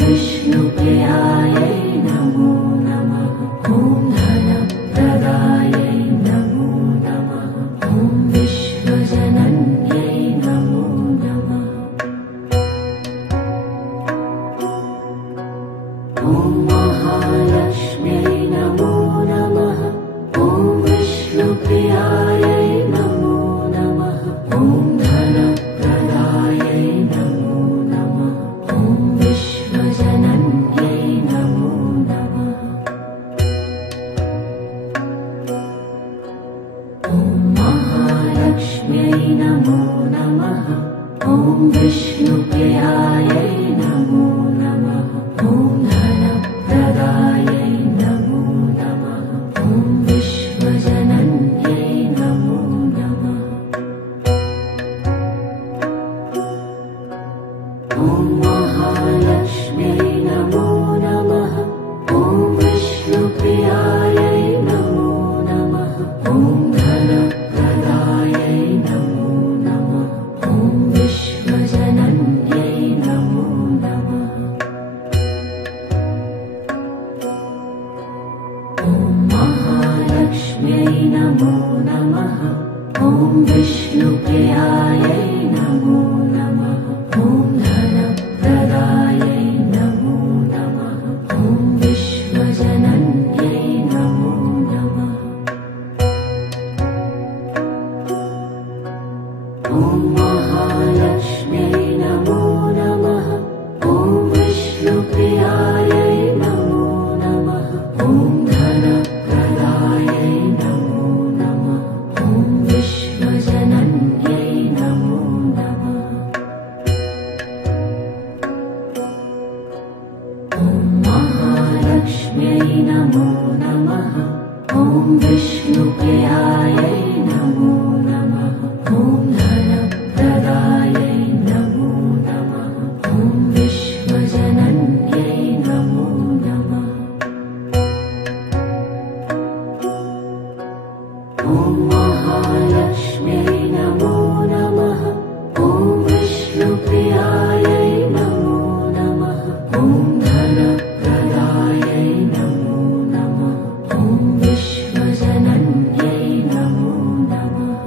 विष्णुप्रियायै नमो नमः। ॐ धनप्रदायै नमो नमः। ॐ विश्वजनन्यै नमो नमः। ॐ महालक्ष्म्यै नमो नमः। ॐ विष्णुप्रियायै नमो नमः। ॐ धनप्रदायै नमो नमः। ॐ विश्वजनन्यै नमो नमः। ॐ महालक्ष्म्यै नमो नमः। ॐ विष्णुप्रियायै नमो नमः। ॐ धनप्रदायै नमो नमः। ॐ विश्वजनन्यै नमो नमः। ॐ महालक्ष्म्यै नमो नमः। ॐ विष्णुप्रियायै नमो नमः। ॐ धनप्रदायै नमो नमः। ॐ विश्वजनन्यै नमो नमः। ॐ महालक्ष्म्यै नमो नमः। ॐ विष्णुप्रियायै नमो नमः। ॐ धनप्रदायै नमो नमः। ॐ विश्वजनन्यै नमो नमः। ॐ महालक्ष्म्यै नमो नमः। ॐ विष्णुप्रियायै नमो नमः। ॐ धनप्रदायै नमो नमः। ॐ विश्वजनन्यै नमो नमः। ॐ महालक्ष्म्यै नमो नमः। ॐ विष्णुप्रियायै नमो नमः। ॐ धनप्रदायै नमो नमः। ॐ विश्वजनन्यै नमो नमः। ॐ महालक्ष्म्यै नमो नमः। ॐ विष्णुप्रियायै नमो नमः। ॐ धनप्रदायै नमो नमः। ॐ विश्वजनन्यै नमो नमः।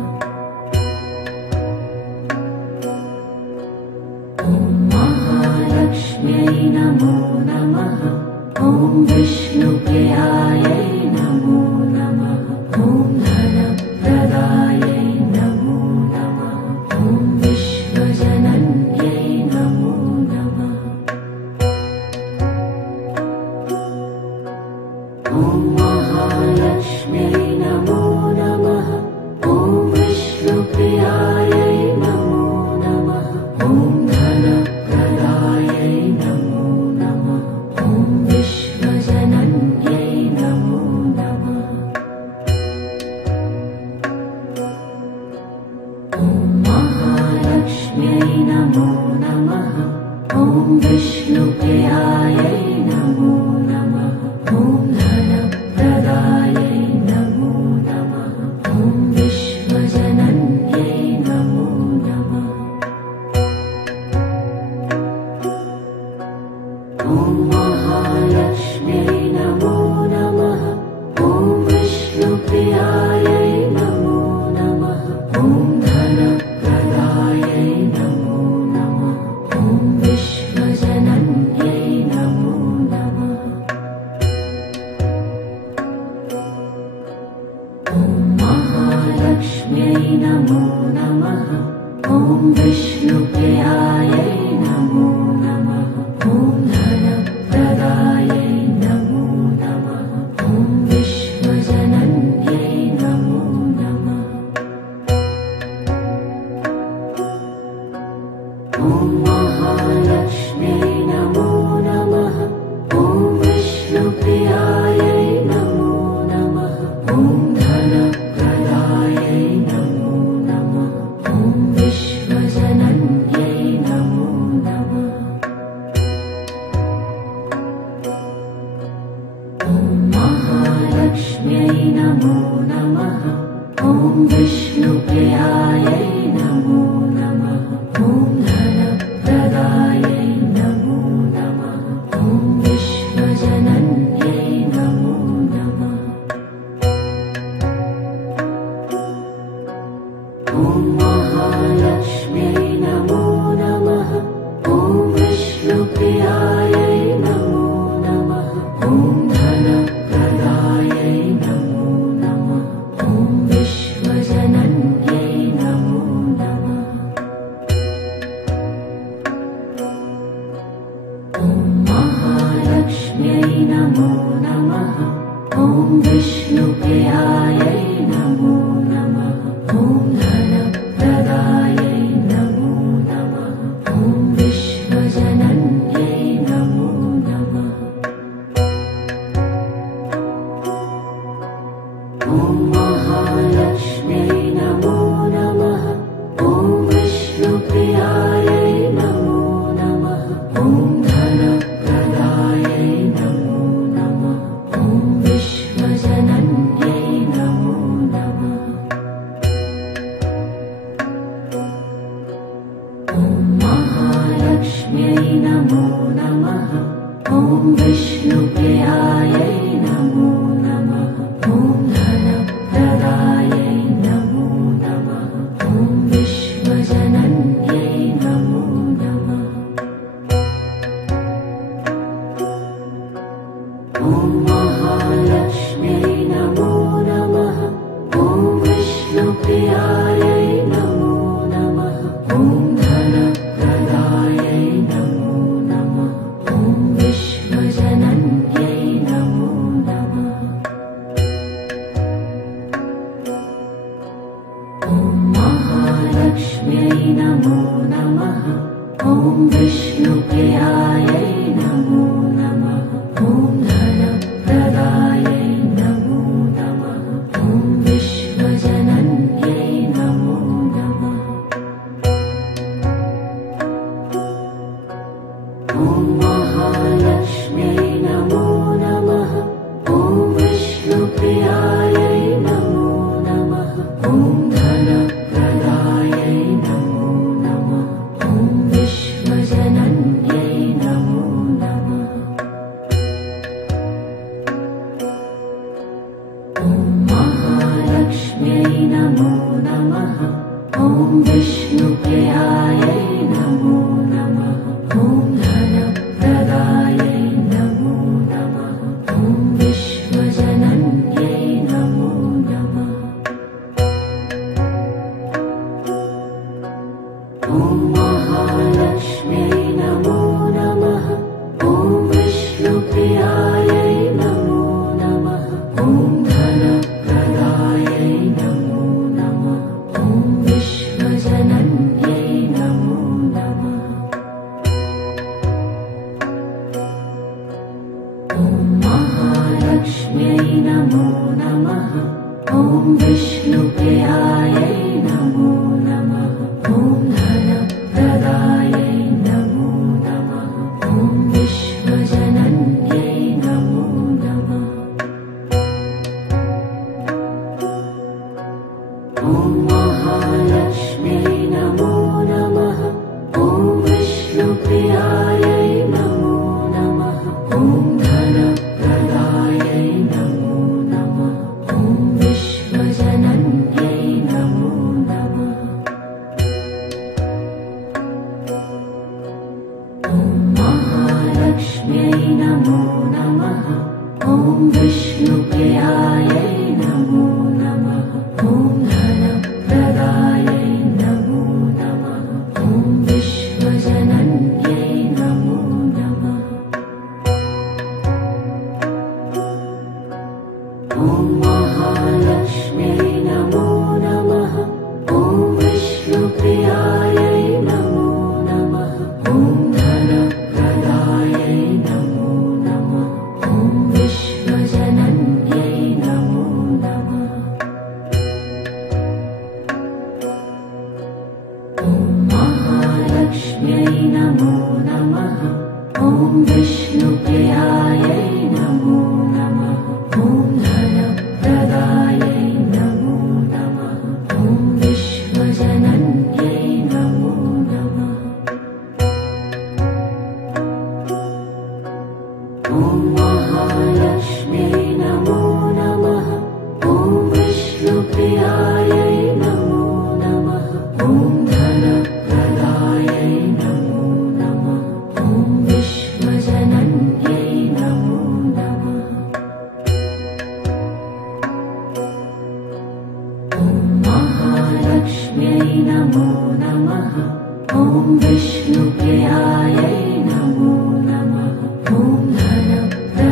ॐ महालक्ष्म्यै नमो नमः। ॐ विष्णुप्रियायै नमो नमः। ॐ धनप्रदायै नमो नमः। ॐ विश्वजनन्यै नमो नमः। ॐ महालक्ष्म्यै नमो नमः। ॐ विष्णुप्रियायै नमो नमः। ॐ धनप्रदायै नमो नमः। ॐ विश्वजनन्यै नमो नमः। ॐ महालक्ष्म्यै नमो नमः। ॐ विष्णुप्रियायै नमो नमः। ॐ धनप्रदायै नमो नमः। ॐ विश्वजनन्यै नमो नमः। ॐ महालक्ष्म्यै नमो नमः। ॐ विष्णुप्रियायै नमो नमः। ॐ धनप्रदायै नमो नमः। ॐ विश्वजनन्यै नमो नमः। ॐ महालक्ष्म्यै नमो नमः। ॐ विष्णुप्रियायै नमो नमः। ॐ धनप्रदायै नमो नमः। ॐ विश्वजनन्यै नमो नमः। ॐ महालक्ष्म्यै नमो नमः। ॐ विष्णुप्रियायै नमो नमः। ॐ धनप्रदायै नमो नमः। ॐ विश्वजनन्यै नमो नमः। ॐ महालक्ष्म्यै नमो नमः। ॐ विष्णुप्रियायै नमो नमः। ॐ धनप्रदायै नमो नमः। महालक्ष्म्यै नमो नमः। ॐ विष्णुप्रियायै नमो नमः। ॐ धनप्रदायै नमो नमः। ॐ विश्वजनन्यै नमो नमः। ॐ महालक्ष्म्यै नमो नमः। ॐ विष्णुप्रियायै नमो नमः। ॐ धनप्रदायै नमो नमः। ॐ विश्वजनन्यै नमो नमः। ॐ महालक्ष्म्यै नमो नमः। ॐ विष्णुप्रियायै नमो नमः। ॐ धनप्रदायै नमो नमः। ॐ विश्वजनन्यै नमो नमः। ॐ महालक्ष्म्यै नमो नमः। ॐ विष्णुप्रियायै नमो नमः। ॐ धनप्रदायै नमो नमः। ॐ विश्वजनन्यै नमो नमः। ॐ महालक्ष्म्यै नमो नमः। ॐ विष्णुप्रियायै नमो नमः। ॐ धनप्रदायै नमो नमः। ॐ विश्वजनन्यै नमो नमः। ॐ महालक्ष्म्यै नमो नमः। ॐ विष्णुप्रियायै नमो नमः। ॐ धनप्रदायै नमो नमः। ॐ विश्वजनन्यै नमो नमः। ॐ महालक्ष्म्यै नमो नमः। ॐ विष्णुप्रियायै नमो नमः। ॐ धनप्रदायै नमो नमः। ॐ विश्वजनन्यै नमो नमः। ॐ महालक्ष्म्यै नमो नमः। ॐ विष्णुप्रियायै नमो नमः। ॐ धनप्रदायै नमो नमः। ॐ विश्वजनन्यै नमो नमः। ॐ महालक्ष्म्यै नमो नमः। ॐ विष्णुप्रियायै नमो नमः। ॐ धनप्रदायै नमो नमः। ॐ विश्वजनन्यै नमो नमः। ॐ महालक्ष्म्यै नमो नमः। ॐ विष्णुप्रियायै नमो नमः। ॐ धनप्रदायै नमो नमः। ॐ विश्वजनन्यै नमो नमः। ॐ महालक्ष्म्यै नमो नमः। ॐ विष्णुप्रियायै नमो नमः। ॐ धनप्रदायै नमो नमः। ॐ विश्वजनन्यै नमो नमः। ॐ महालक्ष्म्यै नमो नमः। ॐ विष्णुप्रियायै नमो नमः। ॐ धनप्रदायै नमो नमः। ॐ विश्वजनन्यै नमो नमः। ॐ महालक्ष्म्यै नमो नमः। ॐ विष्णुप्रियायै नमो नमः। ॐ धनप्रदायै नमो नमः। ॐ विश्वजनन्यै नमो नमः। ॐ महालक्ष्म्यै नमो नमः। ॐ विष्णुप्रियायै नमो नमः। ॐ धनप्रदायै नमो नमः। ॐ विश्वजनन्यै नमो नमः। ॐ महालक्ष्म्यै नमो नमः। ॐ विष्णुप्रियायै नमो नमः। ॐ धनप्रदायै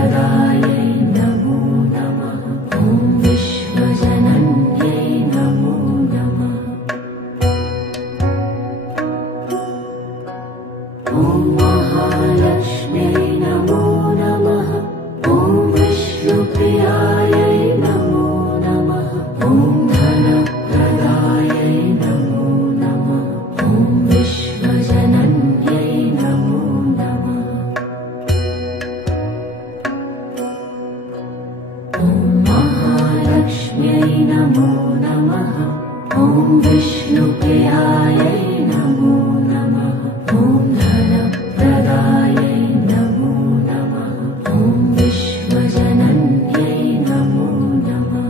विष्णुप्रियायै नमो नमः। ॐ धनप्रदायै नमो नमः। ॐ विश्वजनन्यै नमो नमः। ॐ महालक्ष्म्यै नमो नमः। ॐ विष्णुप्रियायै नमो नमः। ॐ धनप्रदायै नमो नमः। ॐ विश्वजनन्यै नमो नमः।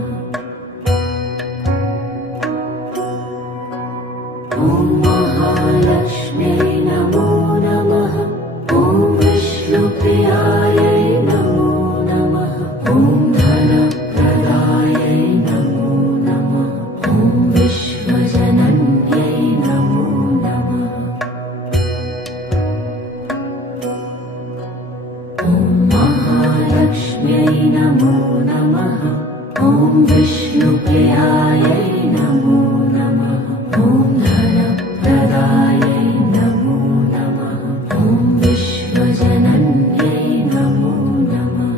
ॐ महालक्ष्म्यै नमो नमः। ॐ विष्णुप्रियायै नमो नमः। ॐ धनप्रदायै नमो नमः। ॐ विश्वजनन्यै नमो नमः। ॐ महालक्ष्म्यै नमो नमः। ॐ विष्णुप्रियायै नमो नमः। ॐ धनप्रदायै नमो नमः। ॐ विश्वजनन्यै नमो नमः।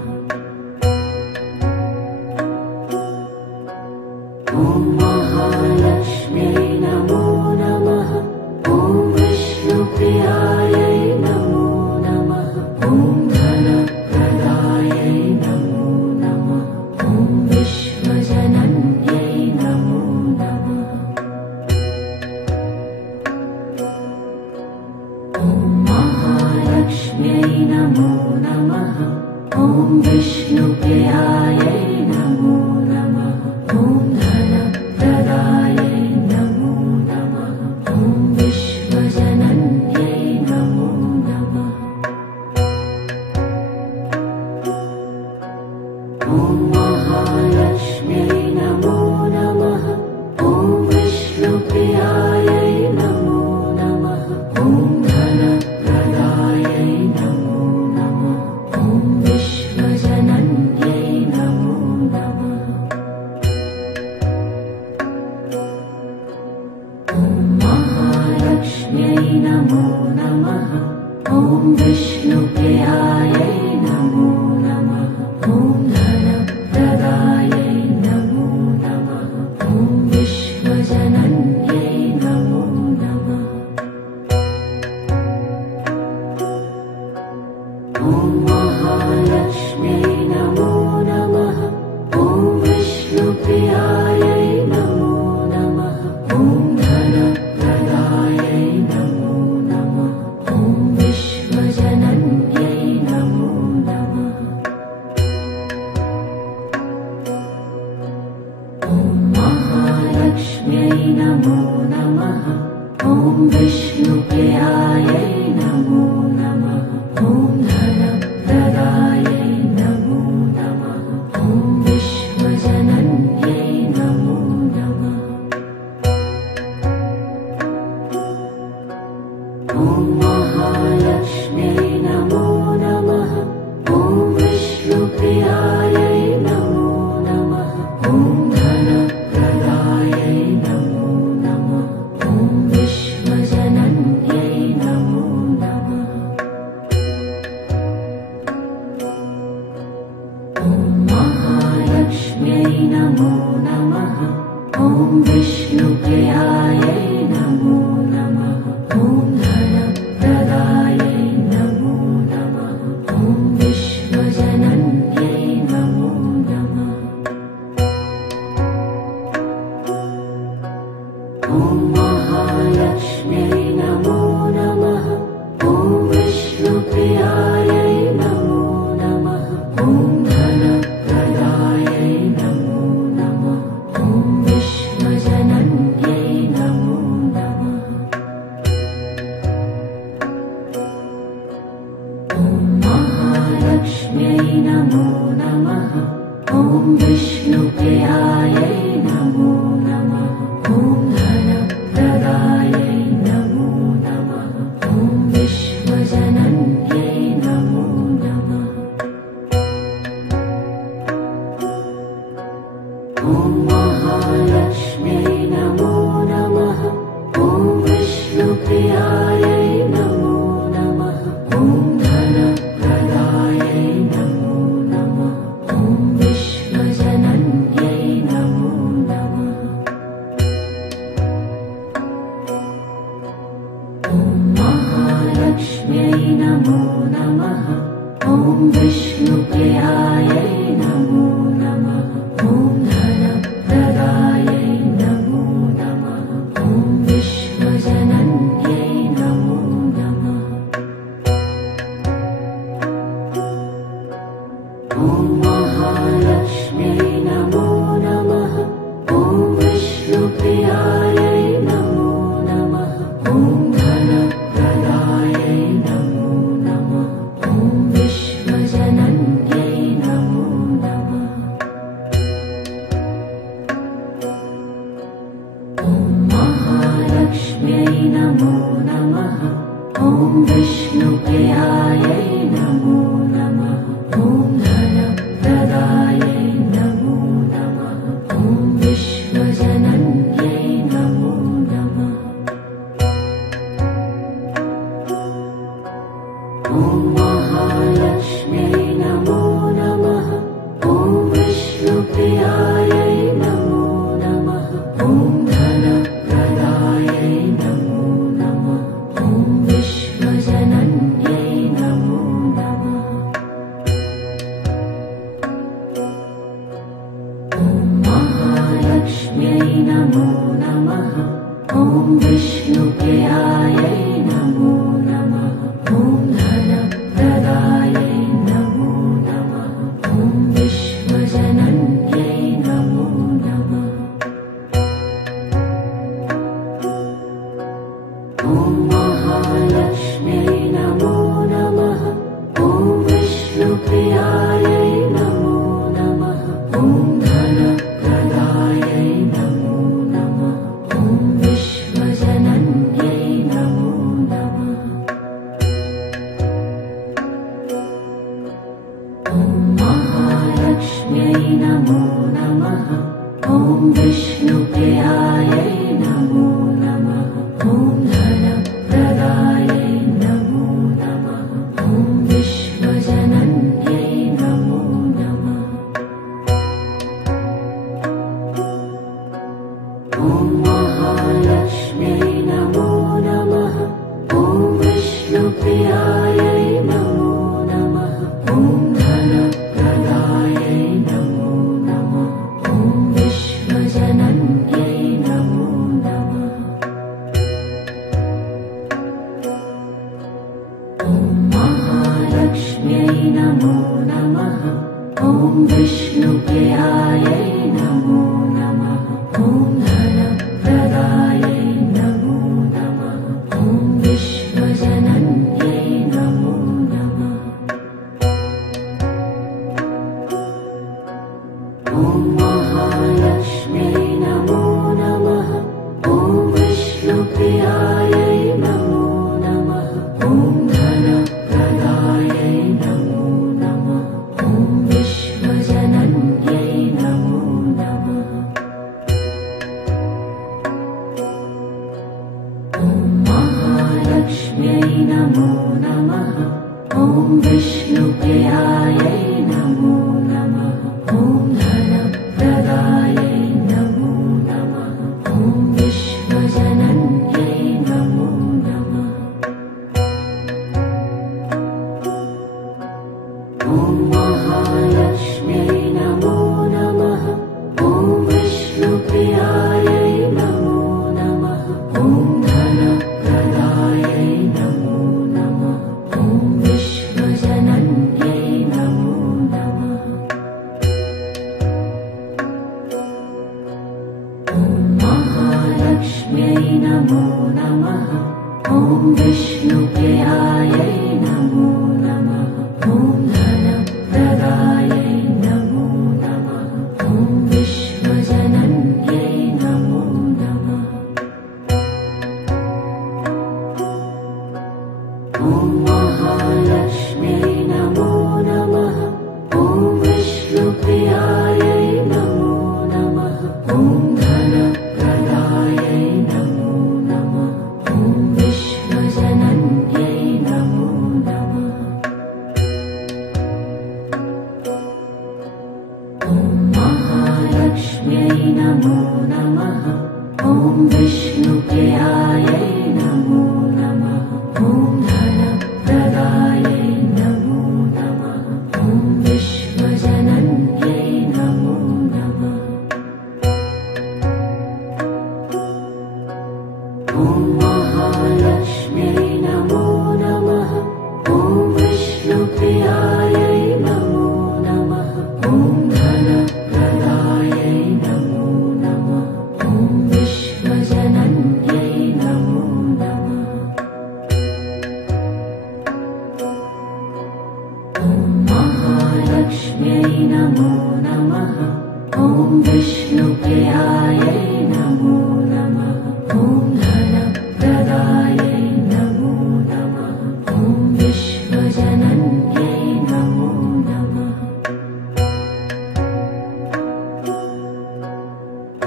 ॐ महालक्ष्म्यै नमो नमः। ॐ विष्णुप्रियायै नमो नमः। ॐ धनप्रदायै नमो नमः। ॐ विश्वजनन्यै नमो नमः। ॐ महालक्ष्म्यै नमो नमः। ॐ विष्णुप्रियायै नमो नमः। ॐ धनप्रदायै नमो नमः। ॐ विश्वजनन्यै नमो नमः। ॐ महालक्ष्म्यै नमो नमः। ॐ विष्णुप्रियायै नमो नमः। ॐ धनप्रदायै नमो नमः। ॐ विश्वजनन्यै नमो नमः। ॐ महालक्ष्म्यै नमो नमः। ॐ विष्णुप्रियायै नमो नमः। ॐ धनप्रदायै नमो नमः। ॐ विश्वजनन्यै नमो नमः। ॐ महालक्ष्म्यै नमो नमः। ॐ विष्णुप्रियायै नमो नमः। ॐ धनप्रदायै नमो नमः। ॐ विश्वजनन्यै नमो नमः। ॐ महालक्ष्म्यै नमो नमः। ॐ विष्णुप्रियायै नमो नमः। ॐ धनप्रदायै नमो नमः। ॐ विश्वजनन्यै नमो नमः। ॐ महालक्ष्म्यै नमो नमः। ॐ विष्णुप्रियायै नमो नमः। ॐ धनप्रदायै नमो नमः। ॐ विश्वजनन्यै नमो नमः। ॐ महालक्ष्म्यै नमो नमः। ॐ विष्णुप्रियायै नमो नमः। ॐ धनप्रदायै नमो नमः। ॐ विश्वजनन्यै नमो नमः। ॐ महालक्ष्म्यै नमो नमः। ॐ विष्णुप्रियायै नमो नमः। ॐ धनप्रदायै नमो नमः। ॐ विश्वजनन्यै नमो नमः। ॐ महालक्ष्म्यै नमो नमः। ॐ विष्णुप्रियायै नमो नमः। ॐ धनप्रदायै नमो नमः। ॐ विश्वजनन्यै नमो नमः। ॐ महालक्ष्म्यै नमो नमः। ॐ विष्णुप्रियायै नमो नमः। ॐ धनप्रदायै नमो नमः। ॐ विष्णुप्रियायै नमो नमः। ॐ धनप्रदायै नमो नमः। ॐ विश्वजनन्यै नमो नमः। ॐ महालक्ष्म्यै नमो नमः। ॐ विष्णुप्रियायै नमो नमः। ॐ धनप्रदायै नमो नमः। ॐ विश्वजनन्यै नमो नमः। ॐ महालक्ष्म्यै नमो नमः। ॐ विष्णुप्रियायै नमो नमः। ॐ धनप्रदायै नमो नमः। ॐ विश्वजनन्यै नमो नमः। ॐ महालक्ष्म्यै नमो नमः। ॐ विष्णुप्रियायै नमो नमः। ॐ धनप्रदायै नमो नमः। ॐ विश्वजनन्यै नमो नमः। ॐ महालक्ष्म्यै नमो नमः। ॐ विष्णुप्रियायै नमो नमः। ॐ धनप्रदायै नमो नमः। ॐ विश्वजनन्यै नमो नमः। ॐ महालक्ष्म्यै नमो नमः। ॐ विष्णुप्रियायै नमो नमः। ॐ धनप्रदायै नमो नमः। ॐ विश्वजनन्यै नमो नमः। ॐ महालक्ष्म्यै नमो नमः। ॐ विष्णुप्रियायै नमो नमः। ॐ धनप्रदायै नमो नमः। ॐ विश्वजनन्यै नमो नमः। ॐ महालक्ष्म्यै नमो नमः। ॐ विष्णुप्रियायै नमो नमः। ॐ धनप्रदायै नमो नमः। ॐ विश्वजनन्यै नमो नमः। ॐ महालक्ष्म्यै नमो नमः। ॐ विष्णुप्रियायै नमो नमः। ॐ धनप्रदायै नमो नमः। ॐ विश्वजनन्यै नमो नमः। ॐ महालक्ष्म्यै नमो नमः। ॐ विष्णुप्रियायै नमो नमः। ॐ धनप्रदायै नमो नमः। ॐ विश्वजनन्यै नमो नमः। ॐ महालक्ष्म्यै नमो नमः। ॐ विष्णुप्रियायै नमो नमः। ॐ धनप्रदायै नमो नमः। ॐ विश्वजनन्यै नमो नमः। ॐ महालक्ष्म्यै नमो नमः। ॐ विष्णुप्रियायै नमो नमः। ॐ धनप्रदायै नमो नमः। ॐ विश्वजनन्यै नमो नमः। ॐ महालक्ष्म्यै नमो नमः। ॐ विष्णुप्रियायै नमो नमः। ॐ धनप्रदायै नमो नमः। ॐ विश्वजनन्यै नमो नमः। ॐ महालक्ष्म्यै नमो नमः। ॐ विष्णुप्रियायै नमो नमः। ॐ धनप्रदायै नमो नमः। ॐ विश्वजनन्यै नमो नमः। ॐ महालक्ष्म्यै नमो नमः। ॐ विष्णुप्रियायै नमो नमः। ॐ धनप्रदायै नमो नमः। महालक्ष्म्यै नमो नमः। ॐ विष्णुप्रियायै नमो नमः। ॐ धनप्रदायै नमो नमः। ॐ विश्वजनन्यै नमो नमः।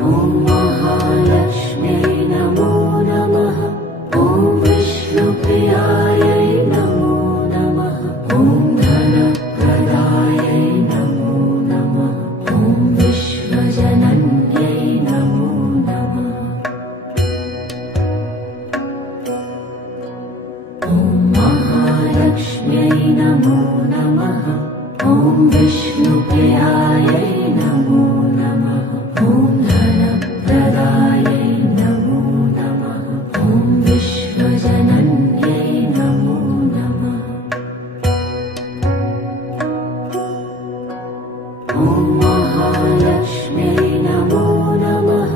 ॐ महालक्ष्म्यै नमो नमः। ॐ विष्णुप्रियायै नमो नमः। ॐ धनप्रदायै नमो नमः। ॐ विश्वजनन्यै नमो नमः। ॐ महालक्ष्म्यै नमो नमः। ॐ विष्णुप्रियायै नमो नमः। ॐ धनप्रदायै नमो नमः। ॐ विश्वजनन्यै नमो नमः। ॐ महालक्ष्म्यै नमो नमः।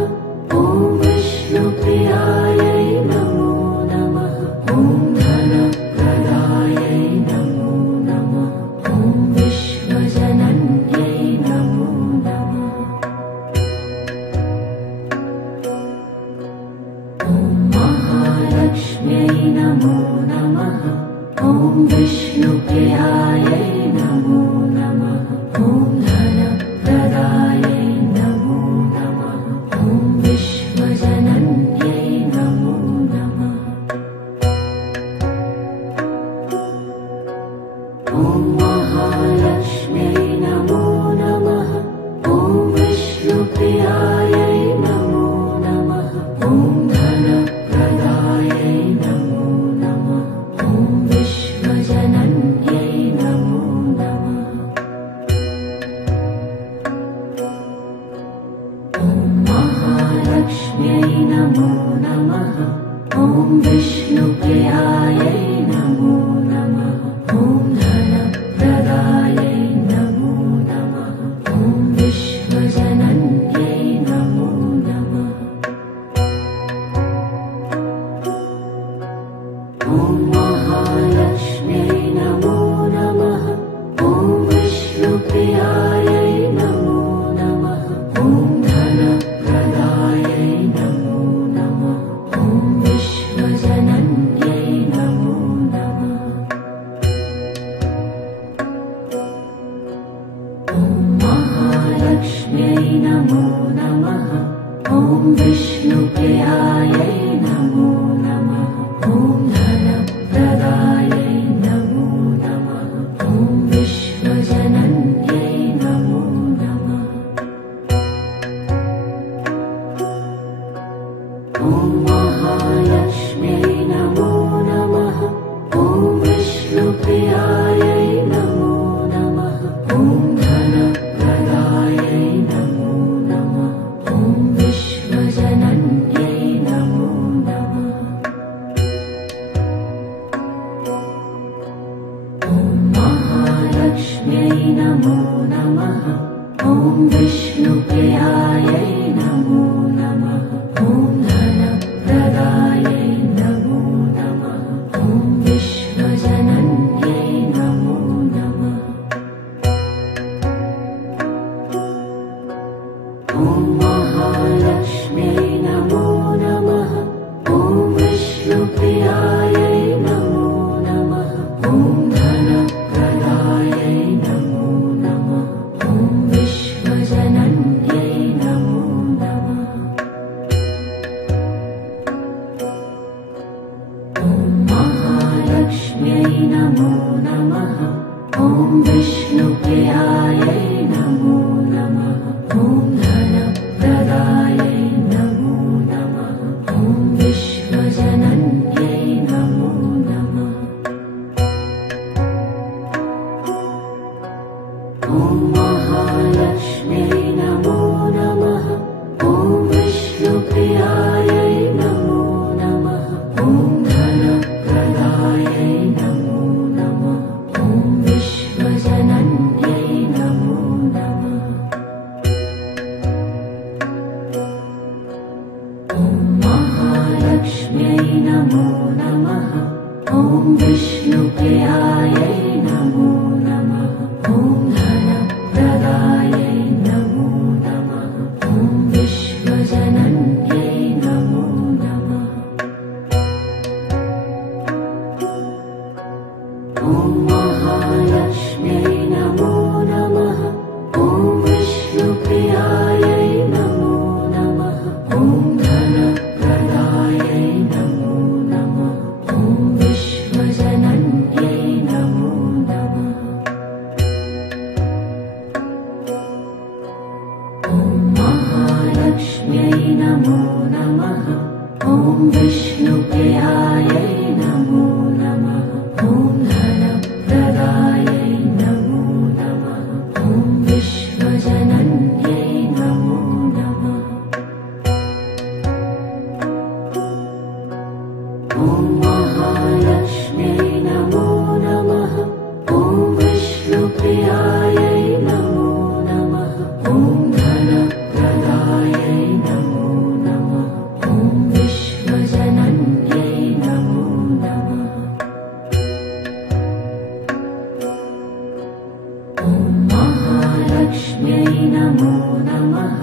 ॐ विष्णुप्रियायै नमो नमः। ॐ धनप्रदायै नमो नमः। ॐ विश्वजनन्यै नमो नमः। ॐ महालक्ष्म्यै नमो नमः। ॐ विष्णुप्रियायै नमो नमः। ॐ धनप्रदायै नमो नमः। ॐ विश्वजनन्यै नमो नमः। ॐ महालक्ष्म्यै नमो नमः। ॐ विष्णुप्रियायै नमो नमः। ॐ धनप्रदायै नमो नमः। ॐ विश्वजनन्यै नमो नमः। ॐ महालक्ष्म्यै नमो नमः। ॐ विष्णुप्रियायै नमो नमः। ॐ धनप्रदायै नमो नमः। ॐ विश्वजनन्यै नमो नमः। ॐ महालक्ष्म्यै नमो नमः। ॐ विष्णुप्रियायै नमो नमः। ॐ धनप्रदायै नमो नमः। ॐ विश्वजनन्यै नमो नमः। ॐ महालक्ष्म्यै नमो नमः। ॐ विष्णुप्रियायै नमो नमः। ॐ धनप्रदायै नमो नमः। ॐ विश्वजनन्यै नमो नमः। ॐ महालक्ष्म्यै नमो नमः। ॐ विष्णुप्रियायै नमो नमः। ॐ धनप्रदायै नमो नमः। ॐ विश्वजनन्यै नमो नमः। ॐ महालक्ष्म्यै नमो नमः। ॐ विष्णुप्रियायै नमो नमः। ॐ धनप्रदायै नमो नमः। ॐ विश्वजनन्यै नमो नमः। ॐ महालक्ष्म्यै नमो नमः। ॐ विष्णुप्रियायै नमो नमः। ॐ धनप्रदायै नमो नमः। ॐ विश्वजनन्यै नमो नमः। ॐ महालक्ष्म्यै नमो नमः। ॐ विष्णुप्रियायै नमो नमः। ॐ धनप्रदायै नमो नमः। ॐ विश्वजनन्यै नमो नमः। ॐ महालक्ष्म्यै नमो नमः। ॐ विष्णुप्रियायै नमो नमः। ॐ धनप्रदायै नमो नमः। ॐ विश्वजनन्यै नमो नमः। ॐ महालक्ष्म्यै नमो नमः। ॐ विष्णुप्रियायै नमो नमः। ॐ धनप्रदायै नमो नमः। ॐ विष्णुप्रियायै नमो नमः। ॐ धनप्रदायै नमो नमः। ॐ विश्वजनन्यै नमो नमः। ॐ महालक्ष्म्यै नमो नमः। ॐ विष्णुप्रियायै नमो नमः। ॐ धनप्रदायै नमो नमः। ॐ विश्वजनन्यै नमो नमः। ॐ महालक्ष्म्यै नमो नमः।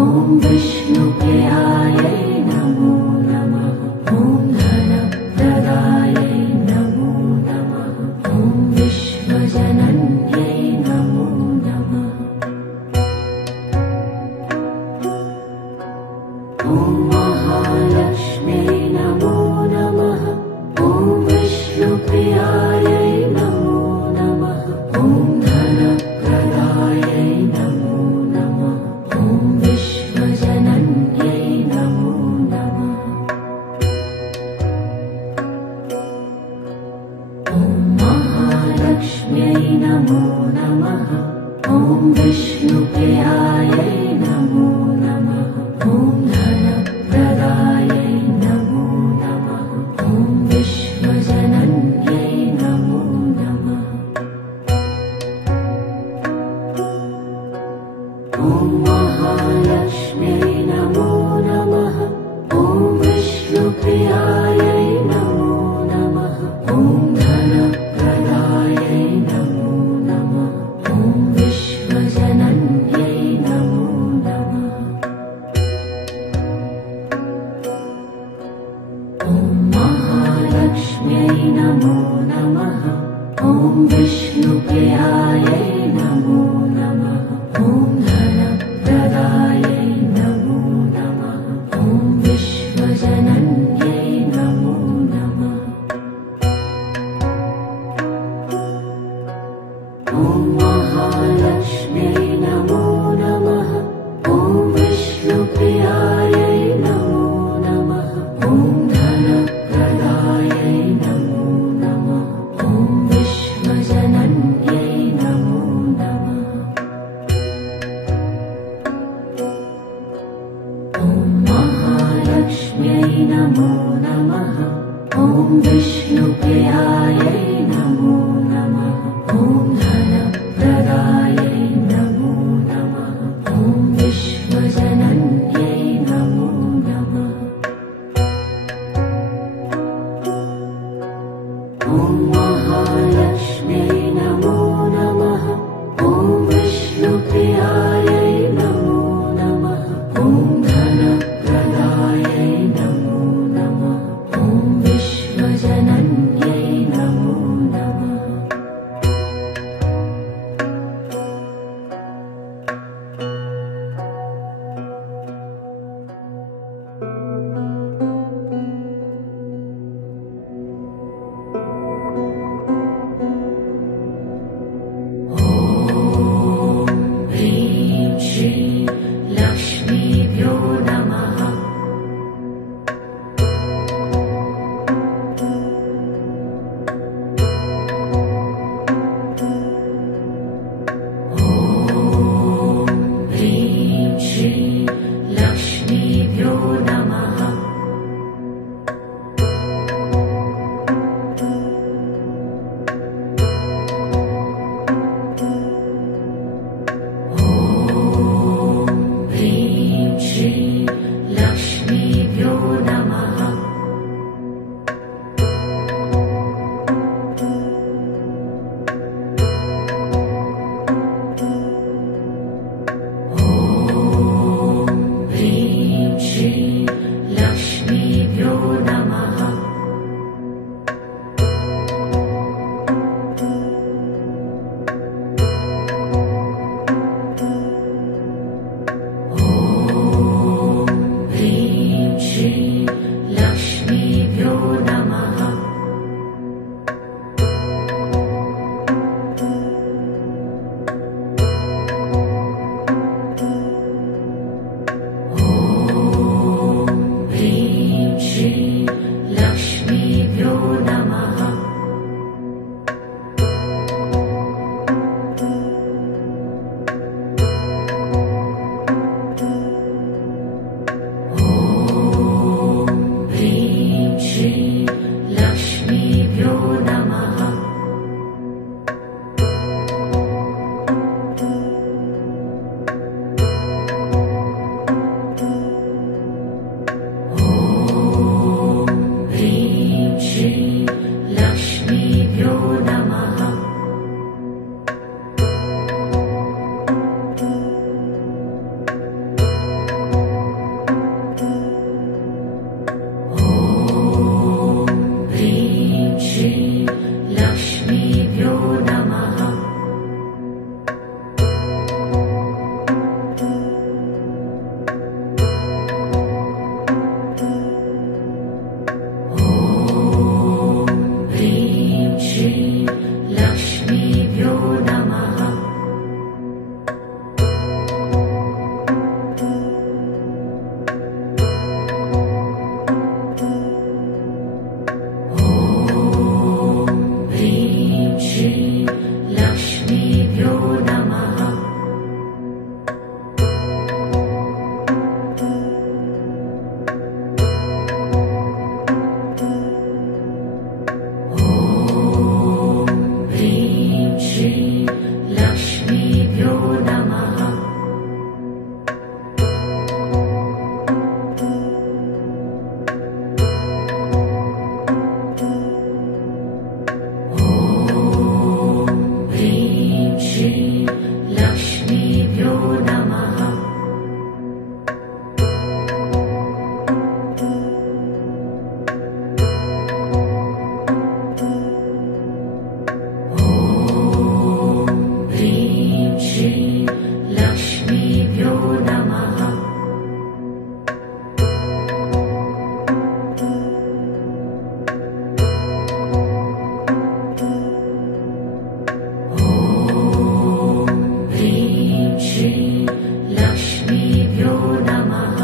ॐ विष्णुप्रियायै नमो नमः। ॐ धनप्रदायै नमो नमः। ॐ विश्वजनन्यै नमो नमः। ॐ महालक्ष्म्यै नमो नमः। ॐ विष्णुप्रियायै नमो नमः। ॐ धनप्रदायै नमो नमः। ॐ विश्वजनन्यै नमो नमः। ॐ महालक्ष्म्यै नमो नमः। ॐ विष्णुप्रियायै नमो नमः। ॐ धनप्रदायै नमो नमः। ॐ विश्वजनन्यै नमो नमः। ॐ महालक्ष्म्यै नमो नमः। ॐ विष्णुप्रियायै नमो नमः। ॐ धनप्रदायै नमो नमः। ॐ विश्वजनन्यै नमो नमः। ॐ महालक्ष्म्यै नमो नमः। ॐ विष्णुप्रियायै नमो नमः। ॐ धनप्रदायै नमो नमः। ॐ विश्वजनन्यै नमो नमः। ॐ महालक्ष्म्यै नमो नमः। ॐ विष्णुप्रियायै नमो नमः। ॐ धनप्रदायै नमो नमः। ॐ विश्वजनन्यै नमो नमः। ॐ महालक्ष्म्यै नमो नमः। ॐ विष्णुप्रियायै नमो नमः। ॐ धनप्रदायै नमो नमः। ॐ विश्वजनन्यै नमो नमः। ॐ महालक्ष्म्यै नमो नमः। ॐ विष्णुप्रियायै नमो नमः। ॐ धनप्रदायै नमो नमः। ॐ विश्वजनन्यै नमो नमः ह्रीं श्रीं लक्ष्मीभ्यो नमः ह्रीं श्रीं लक्ष्मीभ्यो नमः ह्रीं श्रीं लक्ष्मीभ्यो नमः ह्रीं श्रीं लक्ष्मीभ्यो नमः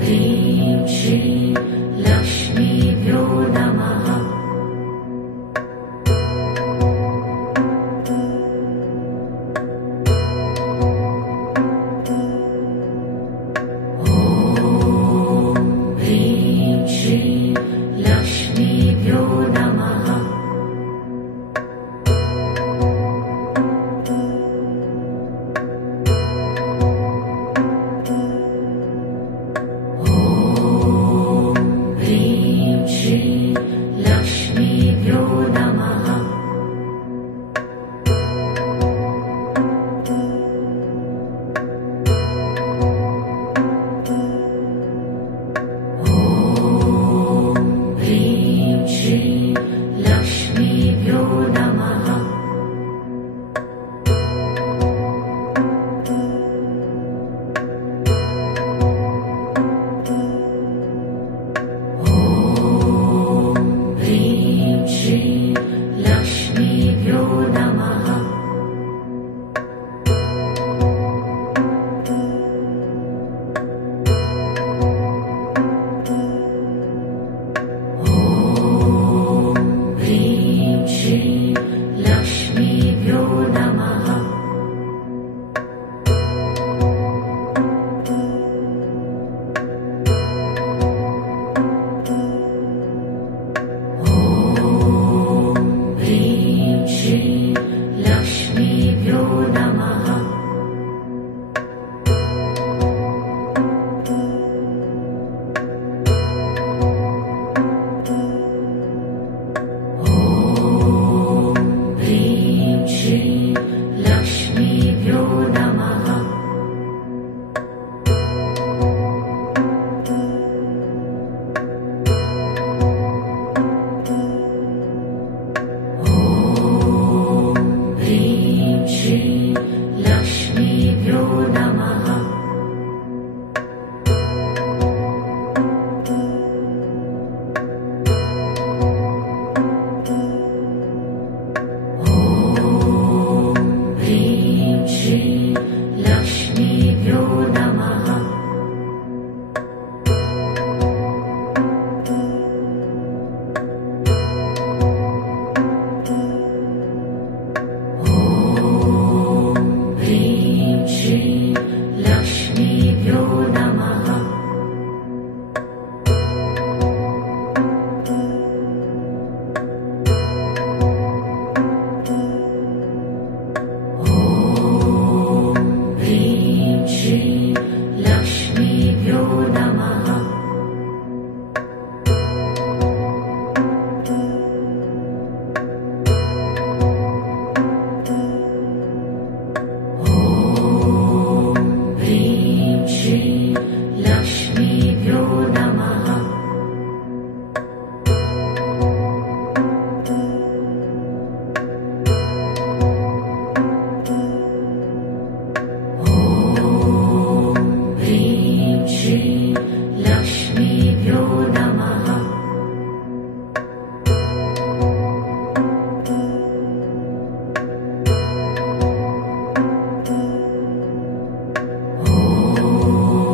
ह्रीं श्रीं लक्ष्मीभ्यो नमः ह्रीं श्रीं लक्ष्मीभ्यो नमः ह्रीं श्रीं लक्ष्मीभ्यो नमः ह्रीं श्रीं लक्ष्मीभ्यो नमः ह्रीं श्रीं लक्ष्मीभ्यो नमः ह्रीं श्रीं लक्ष्मीभ्यो नमः ह्रीं श्रीं लक्ष्मीभ्यो नमः ह्रीं श्रीं लक्ष्मीभ्यो नमः ह्रीं श्रीं लक्ष्मीभ्यो नमः ह्रीं श्रीं लक्ष्मीभ्यो नमः ह्रीं श्रीं लक्ष्मीभ्यो नमः ह्रीं श्रीं लक्ष्मीभ्यो नमः ह्रीं श्रीं लक्ष्मीभ्यो नमः ह्रीं श्रीं लक्ष्मीभ्यो नमः ह्रीं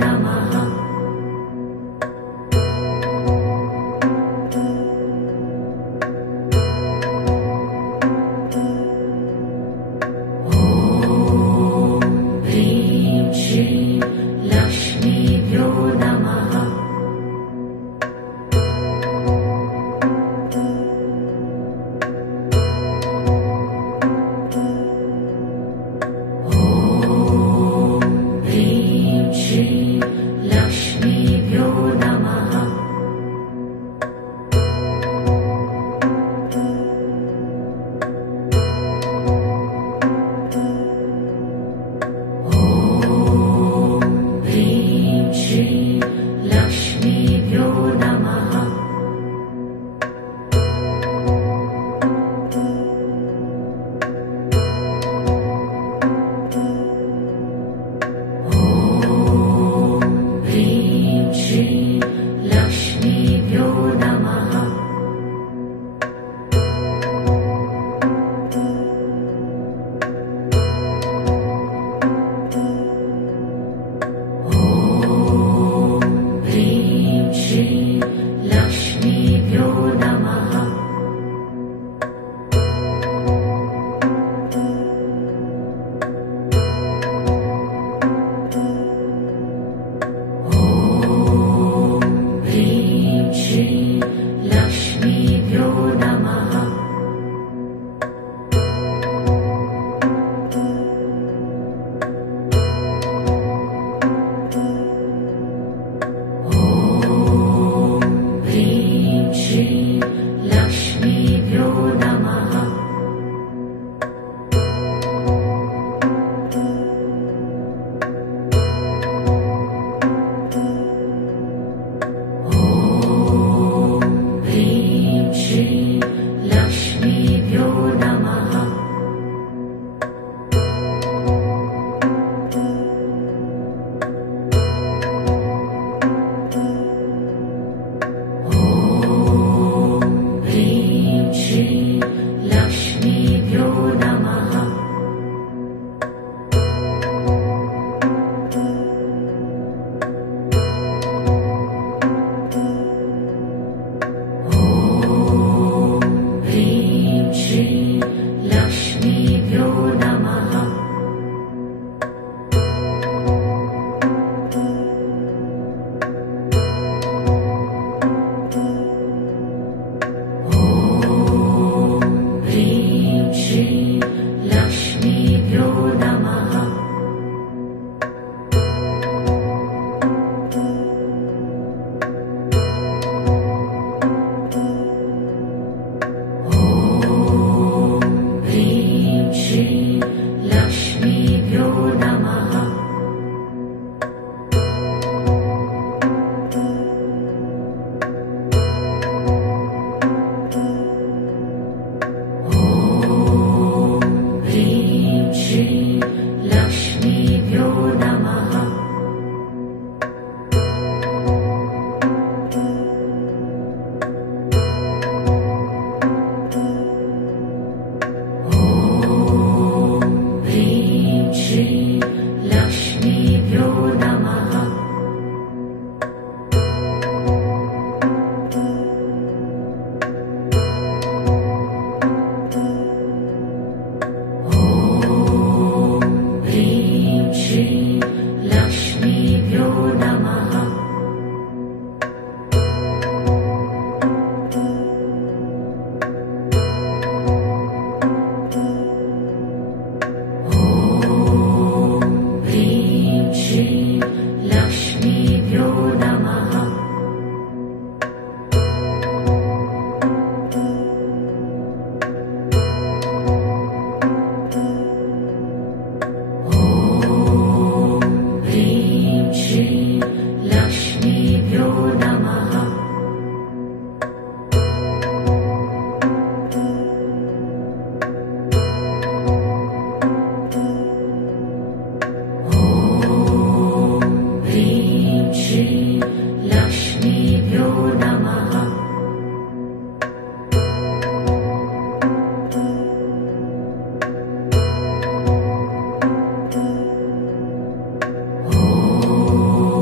नमः। ह्रीं श्रीं लक्ष्मीभ्यो नमः। ह्रीं श्रीं लक्ष्मीभ्यो नमः। ह्रीं श्रीं लक्ष्मीभ्यो नमः। ह्रीं श्रीं लक्ष्मीभ्यो नमः। ह्रीं श्रीं लक्ष्मीभ्यो नमः। ह्रीं श्रीं लक्ष्मीभ्यो नमः। ह्रीं श्रीं लक्ष्मीभ्यो नमः। ह्रीं श्रीं लक्ष्मीभ्यो नमः। ह्रीं श्रीं लक्ष्मीभ्यो नमः। ह्रीं श्रीं लक्ष्मीभ्यो नमः। ह्रीं श्रीं लक्ष्मीभ्यो नमः। ह्रीं श्रीं लक्ष्मीभ्यो नमः। ह्रीं श्रीं लक्ष्मीभ्यो नमः। ह्रीं श्रीं लक्ष्मीभ्यो नमः। ह्रीं श्रीं लक्ष्मीभ्यो नमः। ह्रीं श्रीं लक्ष्मीभ्यो नमः। ह्रीं श्रीं लक्ष्मीभ्यो नमः। ह्रीं श्रीं लक्ष्मीभ्यो नमः। ह्रीं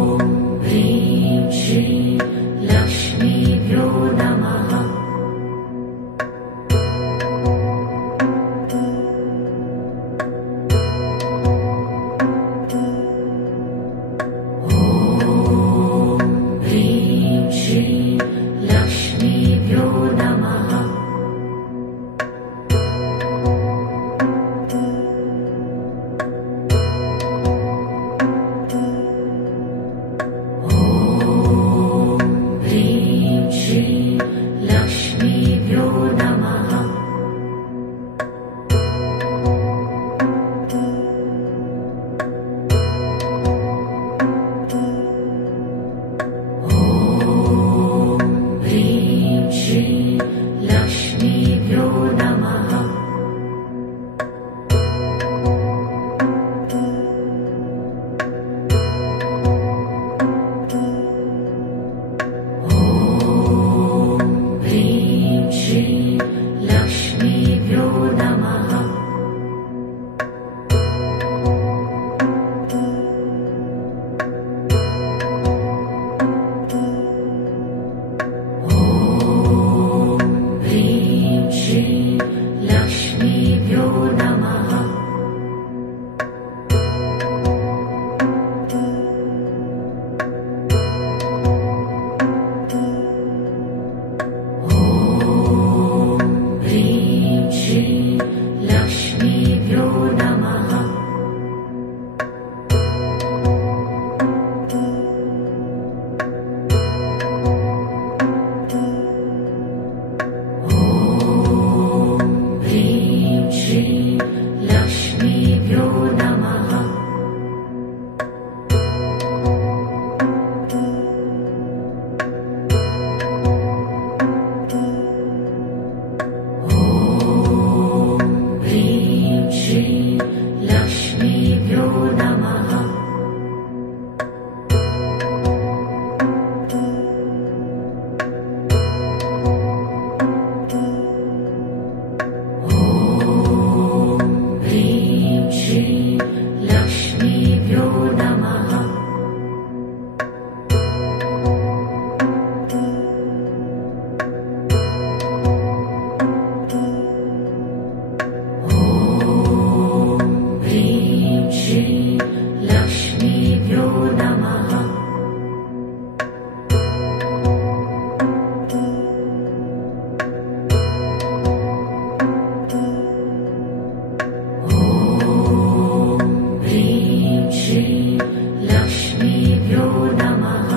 नमः।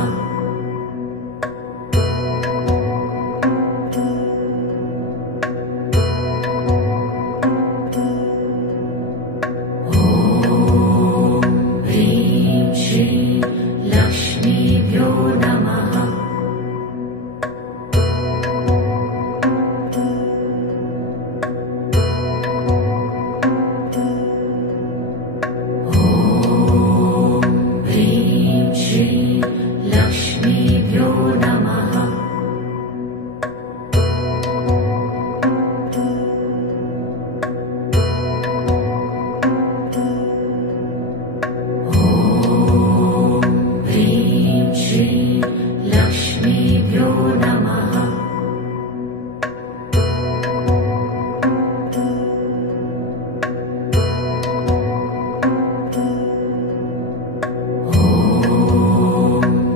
ह्रीं श्रीं लक्ष्मीभ्यो नमः। ह्रीं श्रीं लक्ष्मीभ्यो नमः। ह्रीं श्रीं लक्ष्मीभ्यो नमः।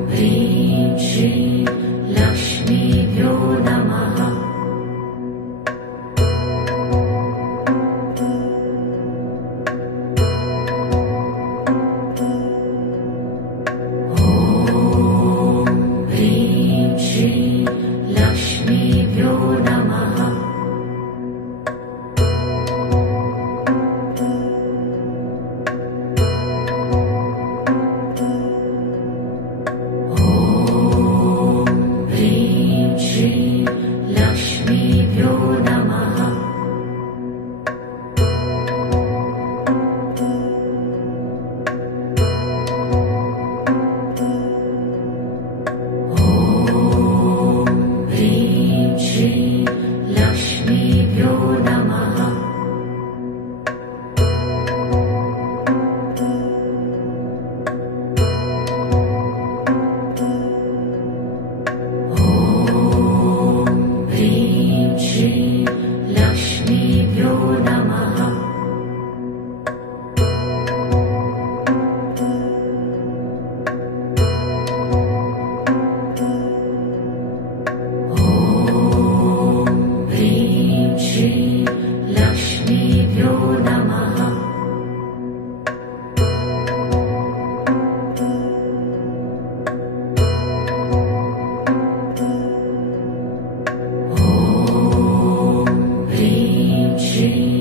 ह्रीं श्रीं लक्ष्मीभ्यो नमः। ह्रीं श्रीं लक्ष्मीभ्यो नमः। ह्रीं श्रीं लक्ष्मीभ्यो नमः। ह्रीं श्रीं लक्ष्मीभ्यो नमः। ह्रीं श्रीं लक्ष्मीभ्यो नमः। ह्रीं श्रीं लक्ष्मीभ्यो नमः। ह्रीं श्रीं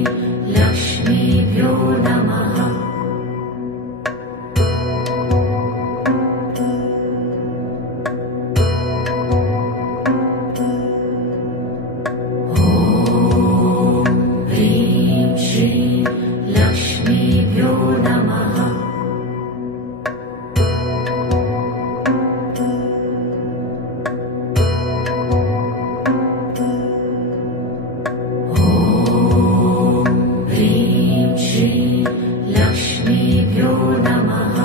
लक्ष्मीभ्यो नमः। ह्रीं श्रीं लक्ष्मीभ्यो नमः। ह्रीं श्रीं लक्ष्मीभ्यो नमः।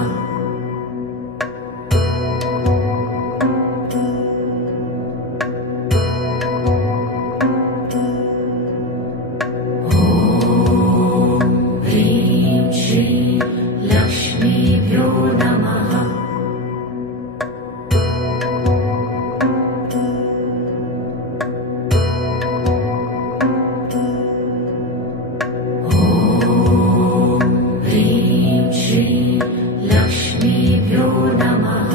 ह्रीं श्रीं लक्ष्मीभ्यो नमः। ह्रीं श्रीं लक्ष्मीभ्यो नमः।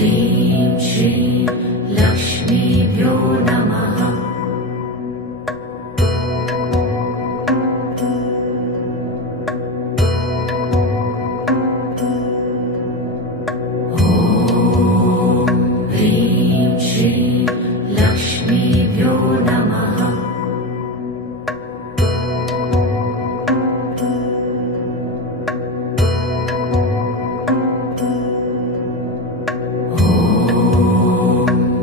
ह्रीं श्रीं लक्ष्मीभ्यो नमः। ह्रीं श्रीं लक्ष्मीभ्यो नमः।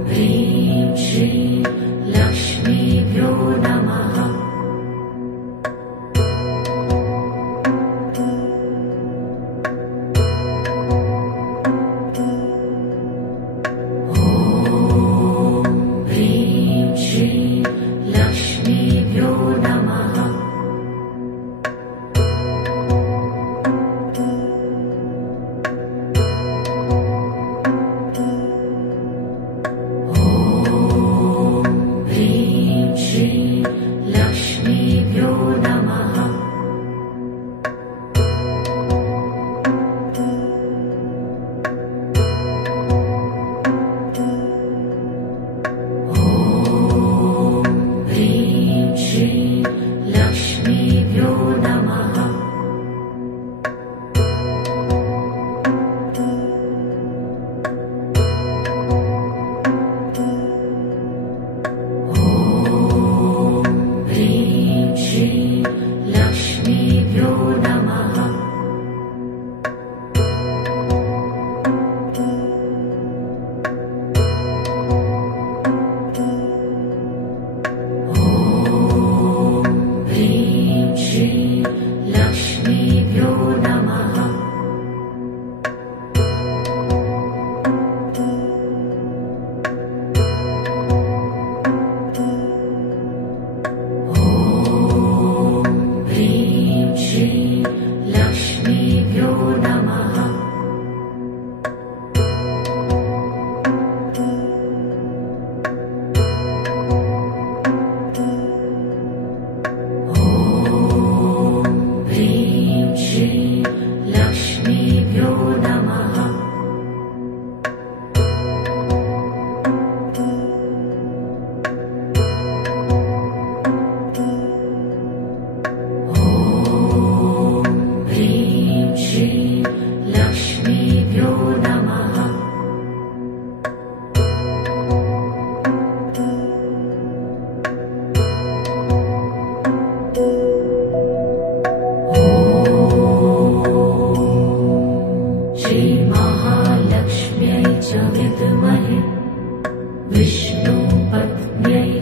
ह्रीं श्रीं लक्ष्मीभ्यो नमः। ह्रीं श्रीं लक्ष्मीभ्यो नमः। ह्रीं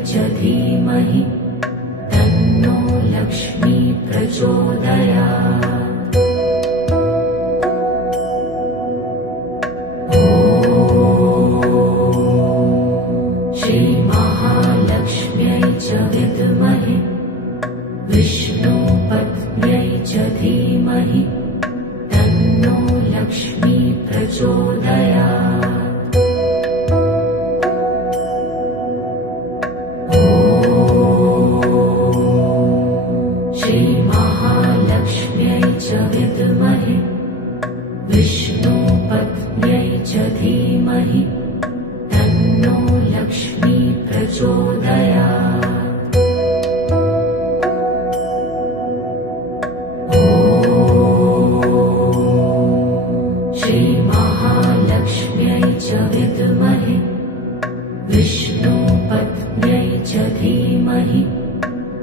च धीमहि तन्नो लक्ष्मी प्रचोदयात्। श्रीमहालक्ष्म्यै च विद्महे विष्णुपत्न्यै च धीमहि तन्नो लक्ष्मी प्रचोदयात्। श्रीमहालक्ष्म्यै च विद्महे विष्णुपत्न्यै च धीमहि तन्नो लक्ष्मी प्रचोदयात्। श्रीमहालक्ष्म्यै च विद्महे विष्णुपत्न्यै च धीमहि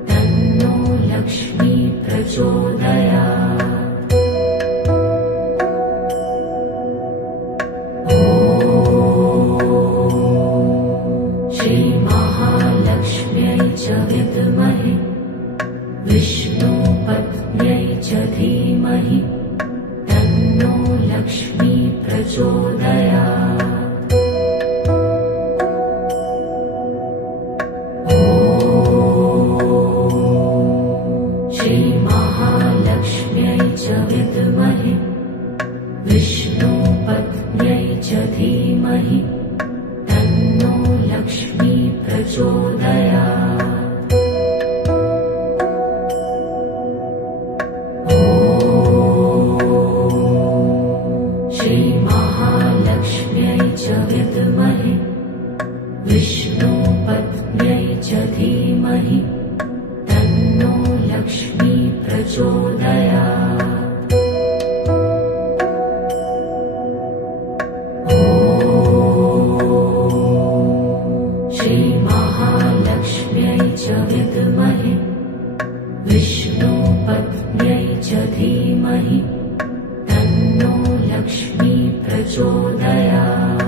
तन्नो लक्ष्मी प्रचोदयात्। श्रीमहालक्ष्म्यै च विद्महे विष्णुपत्न्यै च धीमहि तन्नो लक्ष्मी प्रचोदयात्। श्रीमहालक्ष्म्यै च विद्महे विष्णुपत्न्यै च धीमहि तन्नो लक्ष्मी प्रचोदयात्। श्रीमहालक्ष्म्यै च विद्महे विष्णुपत्न्यै च धीमहि तन्नो लक्ष्मी प्रचोदयात्। श्रीमहालक्ष्म्यै च विद्महे विष्णुपत्न्यै च धीमहि तन्नो लक्ष्मी प्रचोदयात्।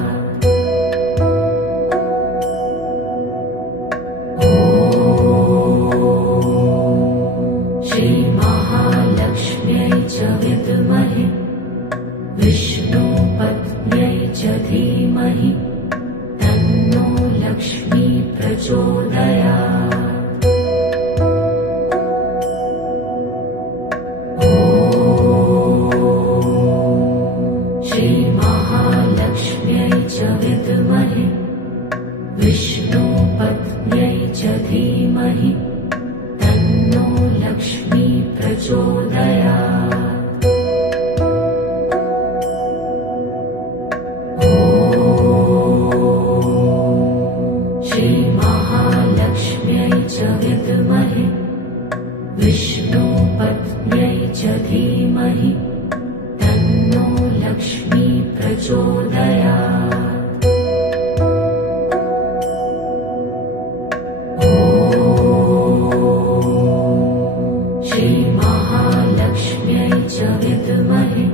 श्रीमहालक्ष्म्यै च विद्महे विष्णुपत्न्यै च धीमहि तन्नो लक्ष्मी प्रचोदयात्। श्रीमहालक्ष्म्यै च विद्महे विष्णुपत्न्यै च धीमहि तन्नो लक्ष्मी प्रचोदयात्। श्रीमहालक्ष्म्यै च विद्महे विष्णुपत्न्यै च धीमहि तन्नो लक्ष्मी प्रचोदयात्। श्रीमहालक्ष्म्यै च विद्महे